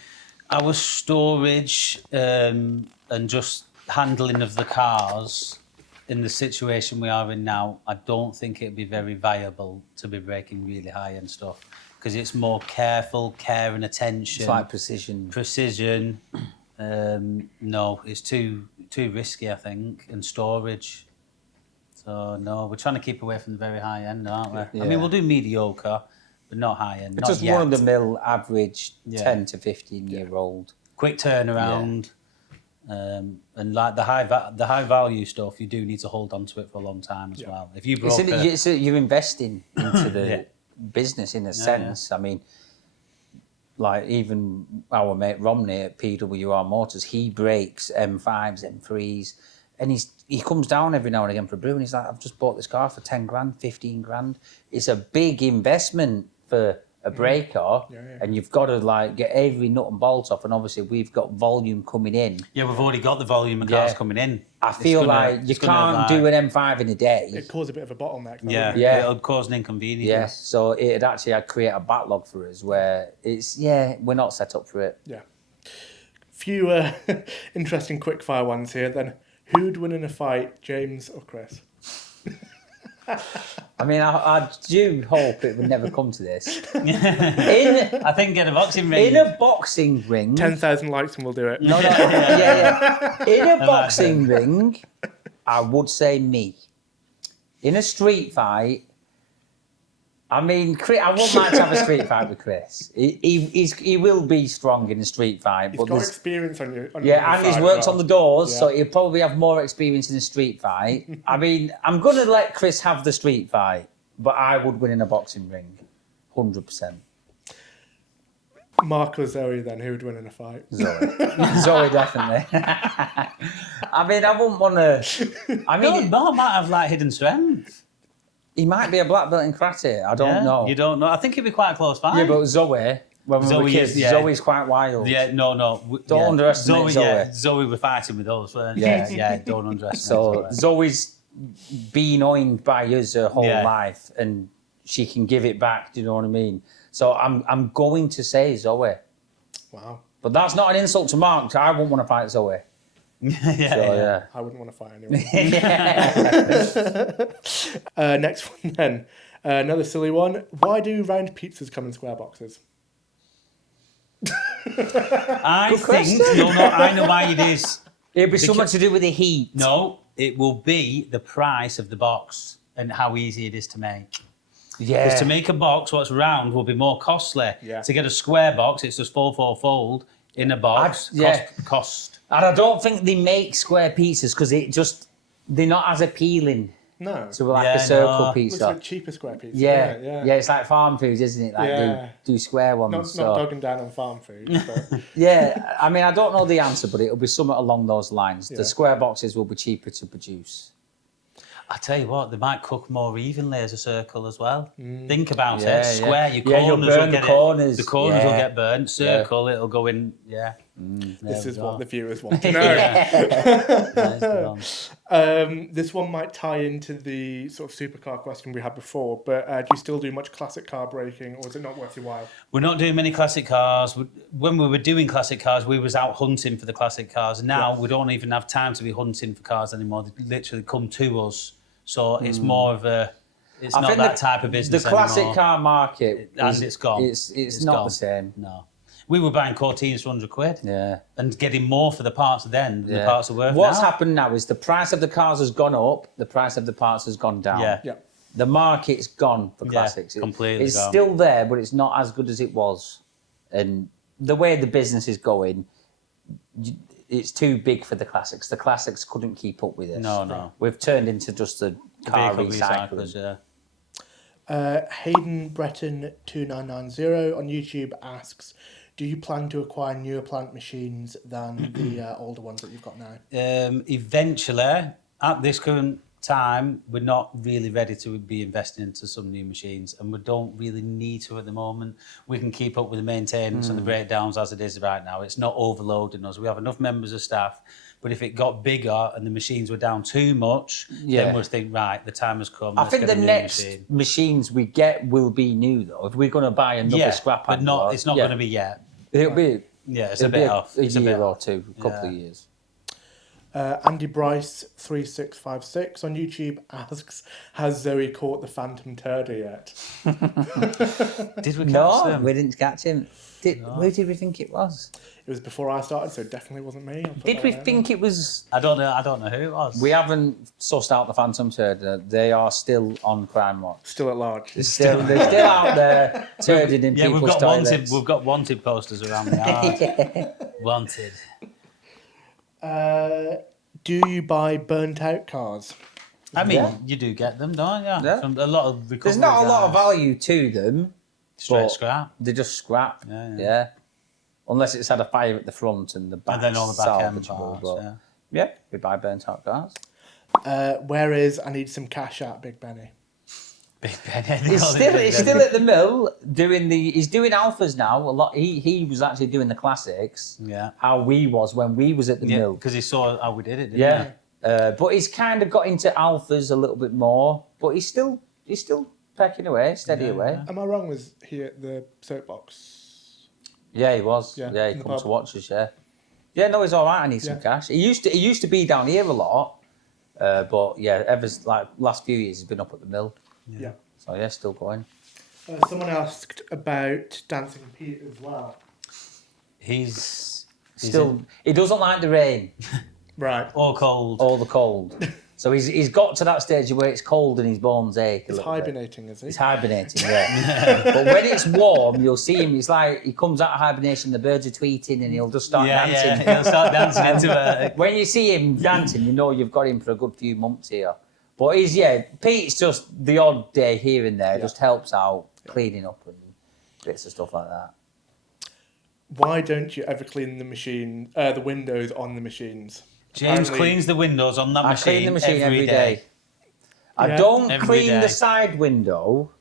Our storage and just handling of the cars in the situation we are in now, I don't think it'd be very viable to be breaking really high-end stuff because it's more care and attention. It's like precision. No, it's too risky, I think, and storage. So no, we're trying to keep away from the very high end, aren't we? Yeah. I mean, we'll do mediocre, but not high end. It's just yet. run-of-the-mill, average 10 to 15-year-old. Quick turnaround, and like the high value stuff, you do need to hold on to it for a long time as well. If you broke You're investing into the business in a sense. I mean, like even our mate Romney at PWR Motors, he breaks M5s, M3s, and he's he comes down every now and again for a brew, and he's like, I've just bought this car for 10 grand, 15 grand. It's a big investment for a brake car, and you've got to like get every nut and bolt off. And obviously, we've got volume coming in. Yeah, we've already got the volume of cars coming in. I feel like you can't do an M5 in a day. It'd cause a bit of a bottleneck. Though, Yeah, wouldn't it? Yeah. it'll cause an inconvenience. Yeah, so it'd actually create a backlog for us where we're not set up for it. Yeah. Few interesting quickfire ones here. Then, who'd win in a fight, James or Chris? I mean, I do hope it would never come to this. I think get a boxing ring. In a boxing ring, 10,000 likes and we'll do it. in a boxing ring, I would say me. In a street fight, I mean, I wouldn't like to have a street fight with Chris. He will be strong in a street fight. He's but got experience on your. and he's worked on the doors, Yeah. so he'll probably have more experience in a street fight. I mean, I'm going to let Chris have the street fight, but I would win in a boxing ring, 100%. Mark or Zoe, then who would win in a fight? Zoe, definitely. I mean, I wouldn't want to. I mean, Mark might have like hidden strength. he might be a black belt in karate. I don't know. You don't know. I think it'd be quite a close fight. Yeah, but Zoe, when we were kids, Zoe's quite wild. Yeah, no. Don't underestimate Zoe. Yeah, Zoe were fighting with us, weren't she? Yeah. Yeah, don't underestimate So Zoe's been owned by us her whole Yeah. life, and she can give it back. Do you know what I mean? So I'm going to say Zoe, Wow. but that's not an insult to Mark. I wouldn't want to fight Zoe. yeah. I wouldn't want to fight anyone. Yeah. Next one then. Another silly one. Why do round pizzas come in square boxes? I think I know why it is. It'd be something to do with the heat. No, it will be the price of the box and how easy it is to make. Yeah. Because to make a box what's round will be more costly. Yeah. To get a square box, it's just 4 fold in a box. Cost. And I don't think they make square pizzas because they're not as appealing No. to like Yeah, a circle Looks pizza. like cheaper square pizza. Yeah, doesn't it? yeah, it's like farm foods, isn't it? Like Yeah. they do square ones. Not so. dogging down on farm food, but Yeah, I mean, I don't know the answer, but it'll be something along those lines. Yeah. The square boxes will be cheaper to produce. I tell you what, they might cook more evenly as a circle as well. Think about Yeah, it. Square, your yeah, you'll corners burn will the get corners. The corners will Yeah. get burnt. Circle, it'll go in. Yeah. this is we go. what the viewers want to know. There's the one. This one might tie into the sort of supercar question we had before, but do you still do much classic car braking, or is it not worth your while? We're not doing many classic cars. When we were doing classic cars, we was out hunting for the classic cars. Now we don't even have time to be hunting for cars anymore. They literally come to us. So it's more of a. It's I not think that type of business The classic anymore. car market, It's gone. It's not gone. the same. No. We were buying Cortinas for £100 Yeah. and getting more for the parts then than the parts are worth What's now. happened now is the price of the cars has gone up, the price of the parts has gone down. Yeah. Yeah. The market's gone for classics. completely It's gone. still there, but it's not as good as it was. And the way the business is going, it's too big for the classics. The classics couldn't keep up with it. No. We've turned into just a car Vehicle recycling. recyclers, yeah. Hayden Breton 2990 on YouTube asks, do you plan to acquire newer plant machines than the older ones that you've got now? Eventually, at this current time, we're not really ready to be investing into some new machines, and we don't really need to at the moment. We can keep up with the maintenance and the breakdowns as it is right now. It's not overloading us. We have enough members of staff, but if it got bigger and the machines were down too much, then we'll think, right, the time has come. I let's think get the a new next machine. machines we get will be new, though. If we're going to buy another scrap but handler, it's not going to be yet. It'll be. Yeah, it's It'll a be bit off. a It's a year bit or off. two, a couple of years. Andy Bryce 3656 on YouTube asks, has Zoe caught the phantom turtle yet? Did we catch No, them? we didn't catch him. Who did we think it was? It was before I started, so it definitely wasn't me. I'll put Did that we out think it was? I don't know who it was. We haven't sussed out the Phantom Turd. They are still on Crime Watch. there. Still at large. They're still out there turding in Yeah, people's toilets. we've got wanted posters around the yard. Wanted. Do you buy burnt out cars? I mean, Yeah. you do get them, don't you? Yeah. From a lot of recovery There's not a lot of guys. value to them. Straight but scrap. They're just scrap. Yeah. Unless it's had a fire at the front and the back. And then all the back end salvageable, parts, but yeah. yeah, we buy burnt out cars. Where is I need some cash at Big Benny? Big Benny. He's still at the mill he's doing alphas now a lot. He was actually doing the classics. Yeah. How we was when we was at the mill. Because he saw how we did it, didn't Yeah. But he's kind of got into alphas a little bit more. But he's still pecking away, steady away. Am I wrong? Was he at the soapbox? Yeah, he was. Yeah, Yeah, he in the come pub. to watch us. Yeah. Yeah, no, he's all right. I need some cash. He used to be down here a lot. But yeah, ever's like last few years he's been up at the mill. Yeah. So yeah, still going. Someone asked about Dancing Pete as well. He's Still, he doesn't like the rain Right. all cold. or the cold. So he's got to that stage where it's cold and his bones ache. He's hibernating, is he? He's hibernating, yeah. But when it's warm, you'll see him. He's like he comes out of hibernation. The birds are tweeting, and he'll just start dancing. Yeah, he'll start dancing into it. When you see him dancing, you know you've got him for a good few months here. But Pete's just the odd day here and there. Just helps out cleaning up and bits of stuff like that. Why don't you ever clean the machine, the windows on the machines? James Apparently- cleans the windows on that I machine. clean the machine every day. I Yeah. don't Every clean day. the side window,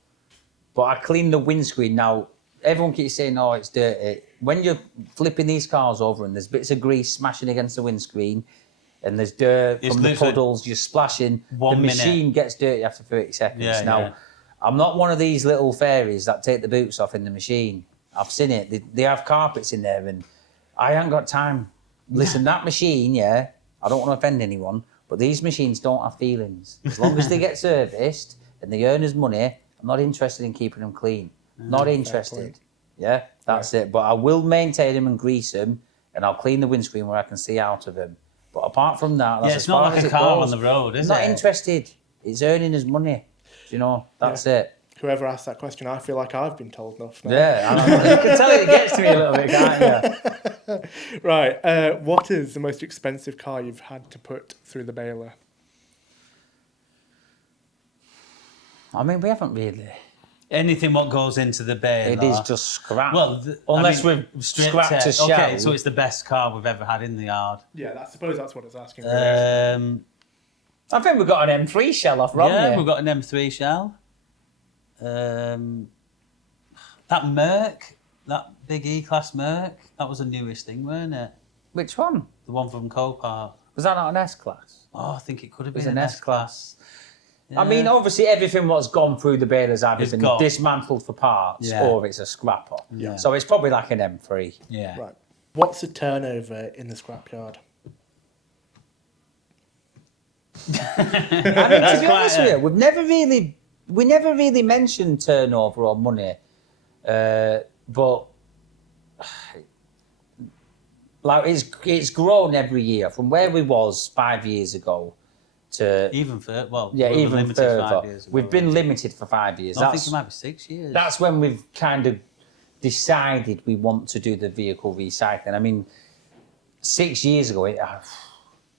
but I clean the windscreen. Now, everyone keeps saying, oh, it's dirty. When you're flipping these cars over and there's bits of grease smashing against the windscreen and there's dirt It's from the literally puddles, you're splashing, 1 the minute. machine gets dirty after 30 seconds. Yeah, now, yeah. I'm not one of these little fairies that take the boots off in the machine. I've seen it. They have carpets in there and I haven't got time. Listen, that machine, I don't want to offend anyone, but these machines don't have feelings. As long as they get serviced and they earn us money, I'm not interested in keeping them clean. Not interested. Yeah, that's it. But I will maintain them and grease them, and I'll clean the windscreen where I can see out of them. But apart from that, that's Yeah, as it's not far like as a it car goes. on the road, is I'm it? not interested. It's earning us money. That's it. Whoever asked that question, I feel like I've been told enough now. Yeah, you can tell it gets to me a little bit, can't you? Right. What is the most expensive car you've had to put through the baler? I mean, we haven't really. Anything what goes into the baler. It is just scrap. Well, unless I mean, we've straight scrapped tech. a shell. Okay, so it's the best car we've ever had in the yard. Yeah, I suppose that's what it's asking. I think we've got an M3 shell off Romney. Yeah, we've got an M3 shell. That Merc, that big E-Class Merc, that was the newest thing, weren't it? Which one? The one from Copart. Was that not an S-Class? Oh, I think it could have was been an an S-Class. I mean, obviously, everything what's gone through the balers either It's been gone. dismantled for parts Yeah. or it's a scrapper. Yeah. So it's probably like an M3. Yeah. Right. What's the turnover in the scrapyard? I mean, to be honest with you, we never really mentioned turnover or money, but like it's grown every year from where we was 5 years ago to Even further, well, yeah, we were even limited 5 further. years ago, We've been weren't we? limited for 5 years. I think it might be 6 years. That's when we've kind of decided we want to do the vehicle recycling. I mean, 6 years ago,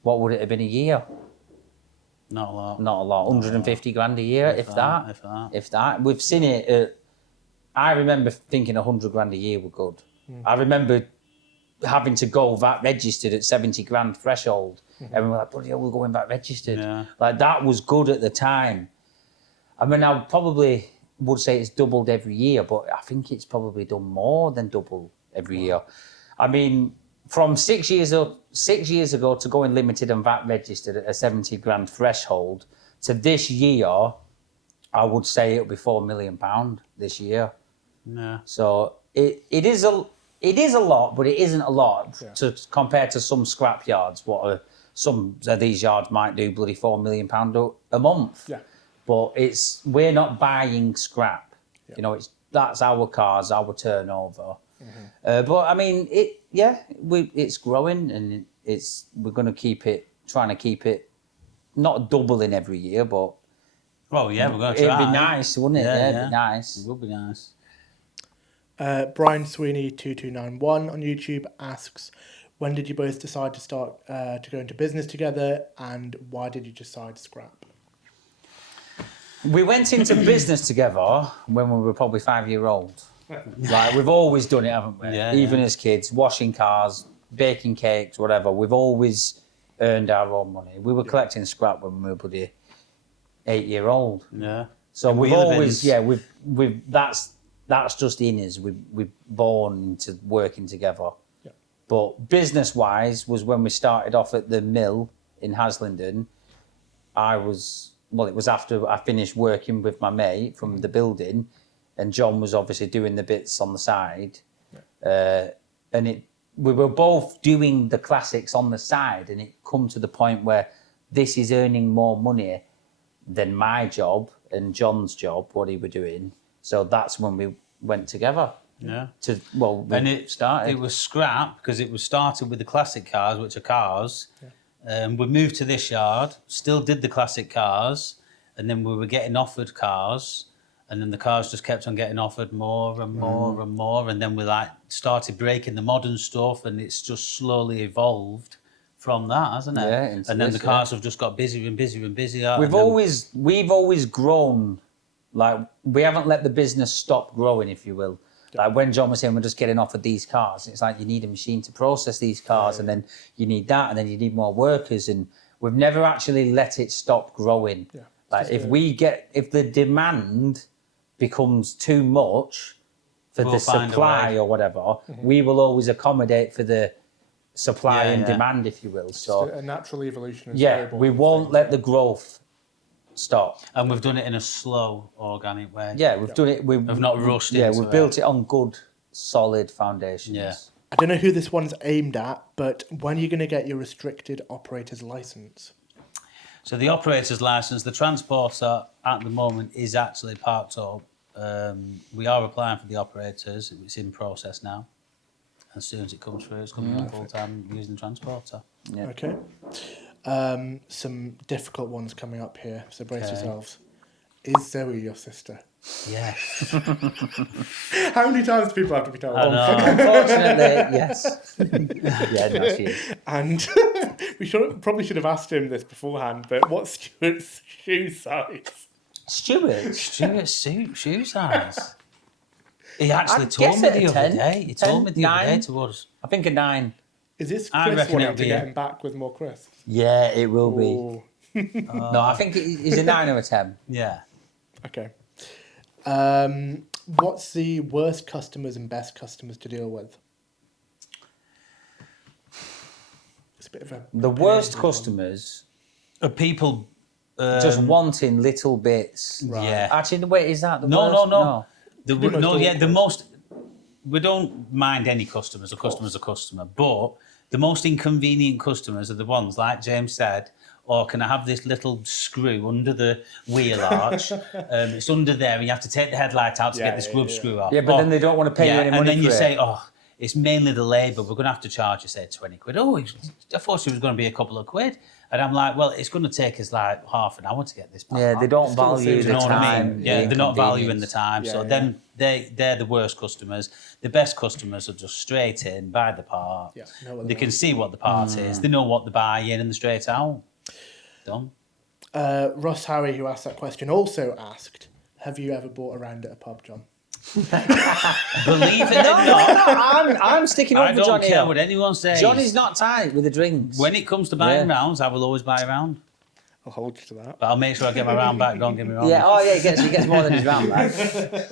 what would it have been a year? Not a lot. Not a lot, 150 grand a year, if that. If that. We've seen it. I remember thinking 100 grand a year were good. I remember having to go VAT registered at 70 grand threshold. And we were like, bloody hell, we're going VAT registered. Yeah. Like, that was good at the time. I mean, I probably would say it's doubled every year, but I think it's probably done more than double every year. I mean, from 6 years ago to going limited and VAT registered at a 70 grand threshold to this year, I would say it'll be £4 million this year. Yeah. So it is a lot, but it isn't a lot to compared to some scrap yards. Some of these yards might do bloody £4 million a month. Yeah. But we're not buying scrap. Yeah. That's our cars, our turnover. But I mean, it's growing, and we're going to trying to keep it, not doubling every year, but Well, yeah, we're going to try. it'd be nice, wouldn't it? Yeah, it'd be nice. It would be nice. Brian Sweeney 2291 on YouTube asks, when did you both decide to start to go into business together, and why did you decide to scrap? We went into business together when we were probably 5-year-old. Like, we've always done it, haven't we? Yeah, Even as kids, washing cars, baking cakes, whatever. We've always earned our own money. We were collecting scrap when we were bloody 8-year-old. Yeah. So And we've wheeler always, bins. we've that's just in us. We've born into working together. Yeah. But business-wise was when we started off at the mill in Haslingden. It was after I finished working with my mate from the building, and John was obviously doing the bits on the side. And we were both doing the classics on the side, and it come to the point where this is earning more money than my job and John's job, what he were doing. So that's when we went together. Yeah. And it started. It was scrap because it was started with the classic cars, which are cars. We moved to this yard, still did the classic cars, and then we were getting offered cars, and then the cars just kept on getting offered more and more and more, and then we started breaking the modern stuff, and it's just slowly evolved from that, hasn't it? Yeah, and then the cars have just got busier and busier and busier. We've always grown. Like, we haven't let the business stop growing, if you will. Like when John was saying we're just getting offered these cars, it's like you need a machine to process these cars, and then you need that, and then you need more workers, and we've never actually let it stop growing. Yeah. Like if the demand becomes too much for the supply or whatever, we will always accommodate for the supply and demand, if you will. So a natural evolution. we won't let the growth stop. And we've done it in a slow, organic way. Yeah, we've done it. We've not rushed Yeah, into we've it. built it on good, solid foundations. Yeah. I don't know who this one's aimed at, but when are you going to get your restricted operator's license? So the operator's licence, the transporter at the moment is actually parked up. We are applying for the operators. It's in process now. As soon as it comes through, it's coming on full time using the transporter. Yeah. Okay. Some difficult ones coming up here, so brace yourselves. Is Zoe your sister? Yeah. How many times do people have to be told? Unfortunately, yes. Yeah, no, she is. And we probably should have asked him this beforehand, but what's Stuart's shoe size? Stuart's shoe size. He actually I'd told guess me at the a other 10, day. He told me the other 9. day towards. I think a 9. Is this I Chris reckon wanting it'll to be get a- him back with more crisps? Yeah, it will be. Ooh. No, I think he's a 9 or a 10. Yeah. Okay. What's the worst customers and best customers to deal with? It's a bit of a... The worst customers People. just wanting little bits. Yeah. Actually, wait, is that the No, worst? no. The most most. We don't mind any customers. A customer's a customer, but the most inconvenient customers are the ones, like James said. Or can I have this little screw under the wheel arch? It's under there, and you have to take the headlight out to get the screw off. Yeah, but then they don't want to pay you any money and then for you it. say, "Oh, it's mainly the labour. We're going to have to charge you, say, 20 quid." Oh, I thought it was going to be a couple of quid. And I'm like, well, it's going to take us like half an hour to get this back. Yeah, they don't Still value seems- the You know what I time. mean? Yeah, they're not valuing the inconvenience. time. Yeah, So yeah. then they're the worst customers. The best customers are just straight in, buy the part. Yeah, know what They they can want. see what the part is. They know what they're buying and they're straight out. Done. Ross Harry, who asked that question, also asked, have you ever bought a round at a pub, John? Believe it or not, I'm sticking up I for don't Johnny. care what anyone says. Johnny's not tight with the drinks. When it comes to buying Yeah. rounds, I will always buy a round. I'll hold you to that. But I'll make sure I get my round back, don't get me wrong. Yeah, he gets more than his round back.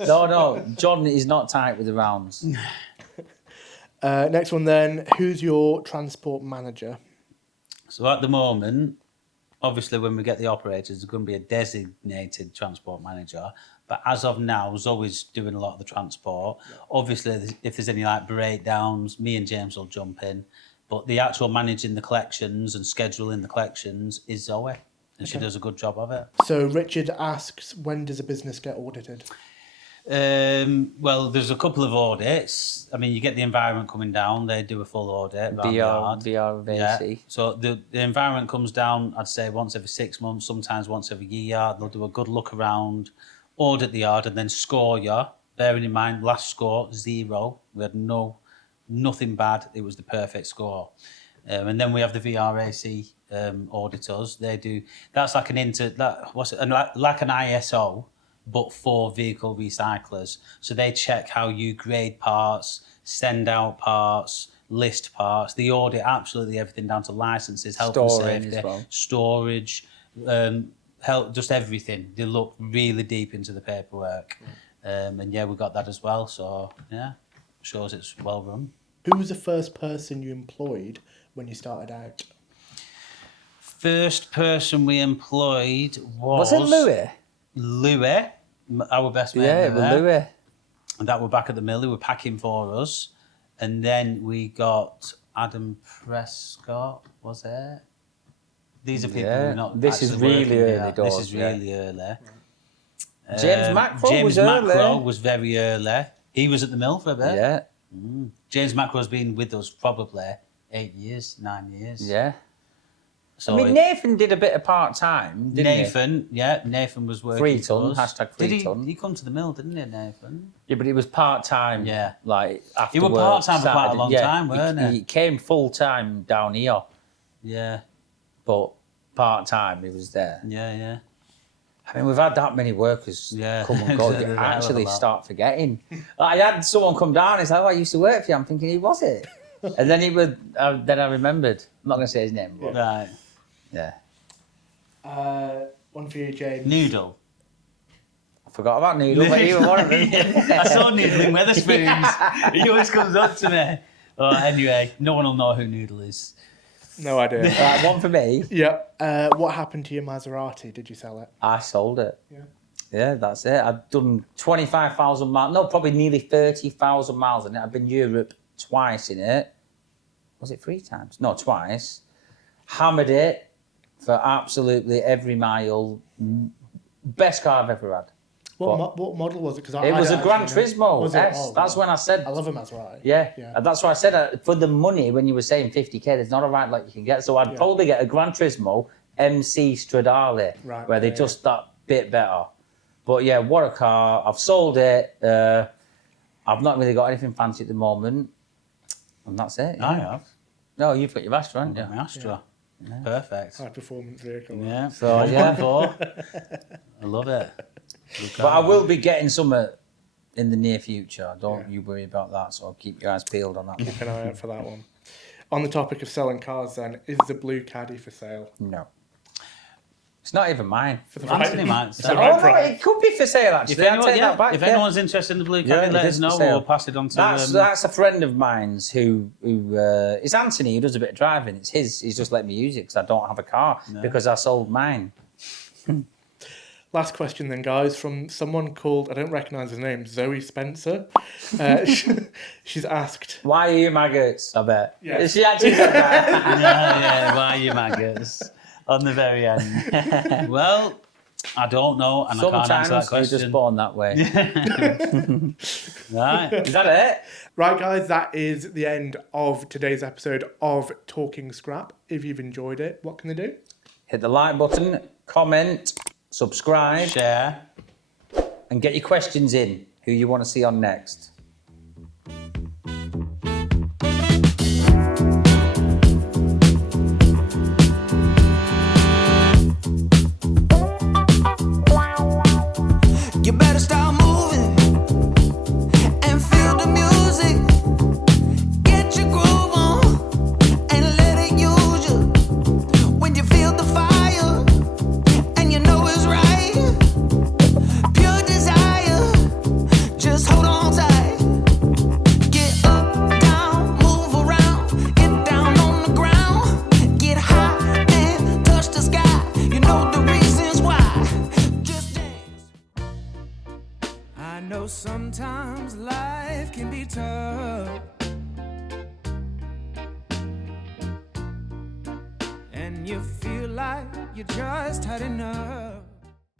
No, John is not tight with the rounds. Next one then, who's your transport manager? So at the moment, obviously when we get the operators, there's going to be a designated transport manager. But as of now, Zoe's doing a lot of the transport. Yeah. Obviously, if there's any like breakdowns, me and James will jump in. But the actual managing the collections and scheduling the collections is Zoe. And she does a good job of it. So Richard asks, when does a business get audited? Well, there's a couple of audits. I mean, you get the environment coming down, they do a full audit. BRVC. So the environment comes down, I'd say, once every 6 months, sometimes once every year. They'll do a good look around, audit the yard, and then score you. Bearing in mind, last score, 0. We had nothing bad. It was the perfect score. And then we have the VRAC auditors. They do, that's like like an ISO, but for vehicle recyclers. So they check how you grade parts, send out parts, list parts. They audit absolutely everything down to licenses, health Storage and safety, as well. storage, health, just everything. They look really deep into the paperwork. And yeah, we got that as well. So yeah, shows it's well run. Who was the first person you employed when you started out? First person we employed Was it Louis? Louis, our best mate. Yeah, it was Louis. And that were back at the mill. They were packing for us. And then we got Adam Prescott, was it? These are people who are not This is actually really working early here. doors. This is really early. James Macro James was Macro early. was very early. He was at the mill for a bit. Yeah, James Macro's been with us probably 8 years, 9 years. yeah. So I mean, Nathan did a bit of part-time, didn't Nathan was working 3 for ton, us. hashtag Did 3 ton. he come to the mill, didn't he, Nathan? Yeah, but he was part-time. Yeah. Like, after He was work, part-time for quite a Saturday. long time, weren't he? He came full-time down here, Yeah, but part-time he was there. yeah. I mean, we've had that many workers Yeah. come and go. There's a You hell of a actually lot. start forgetting. I had someone come down and say, "Oh, I used to work for you." I'm thinking, "Who was it?" And then he would. Then I remembered. I'm not going to say his name, but Right. yeah. One for you, James. Noodle. I forgot about Noodle, but he was one of them. I saw Noodle in Weatherspoons. He always comes up to me. Oh, anyway, no one will know who Noodle is. No idea. Right, one for me. Yep. What happened to your Maserati? Did you sell it? I sold it. Yeah. Yeah, that's it. I've done 25,000 miles. No, probably nearly 30,000 miles in it. I've been Europe twice in it. Was it 3 times? No, twice. Hammered it for absolutely every mile. Best car I've ever had. What model was it? Because It was a Gran Turismo. Was it? Yes, Oh, that's wow. when I said. I love a Maserati. Yeah. Yeah. And that's why I said for the money, when you were saying 50k, there's not a right like you can get. So I'd probably get a Gran Turismo MC Stradale, Right, where they yeah, just that bit better. But yeah, what a car. I've sold it. I've not really got anything fancy at the moment. And that's it. I have. No, you've got your Astra, haven't you? My Astra. Perfect. High performance vehicle. Yeah. So, yeah. 1.4. I love it. Good But I car. will be getting some in the near future. Don't you worry about that. So keep your eyes peeled on that. Keep an eye out for that one. On the topic of selling cars, then, is the blue Caddy for sale? No. It's not even mine. For the Anthony might. for the Oh, right no, price. it could be for sale, actually. If, I'll anyone, take yeah, that back. if yeah. anyone's interested in the blue caddy, Yeah, let it us is know. for sale. We'll pass it on to That's a friend of mine's who it's Anthony who does a bit of driving. It's his. He's just let me use it because I don't have a car because I sold mine. Last question, then, guys, from someone called, I don't recognise his name, Zoe Spencer. She's asked, Why are you maggots? I bet. Yeah. She actually said that. yeah, why are you maggots? On the very end. Well, I don't know, and I can't answer that Sometimes you're just question. born that way. Right. Is that it? right, guys, that is the end of today's episode of Talking Scrap. If you've enjoyed it, what can they do? Hit the like button, comment, subscribe, Share. and get your questions in. Who you want to see on next? You better start moving and feel the music. Get your groove on and let it use you. When you feel the fire and you know it's right, pure desire, just hold on tight. Get up, down, move around, get down on the ground, get high and touch the sky. You know the reasons why. Just dance. I know sometimes life can be tough, and you feel like you just had enough.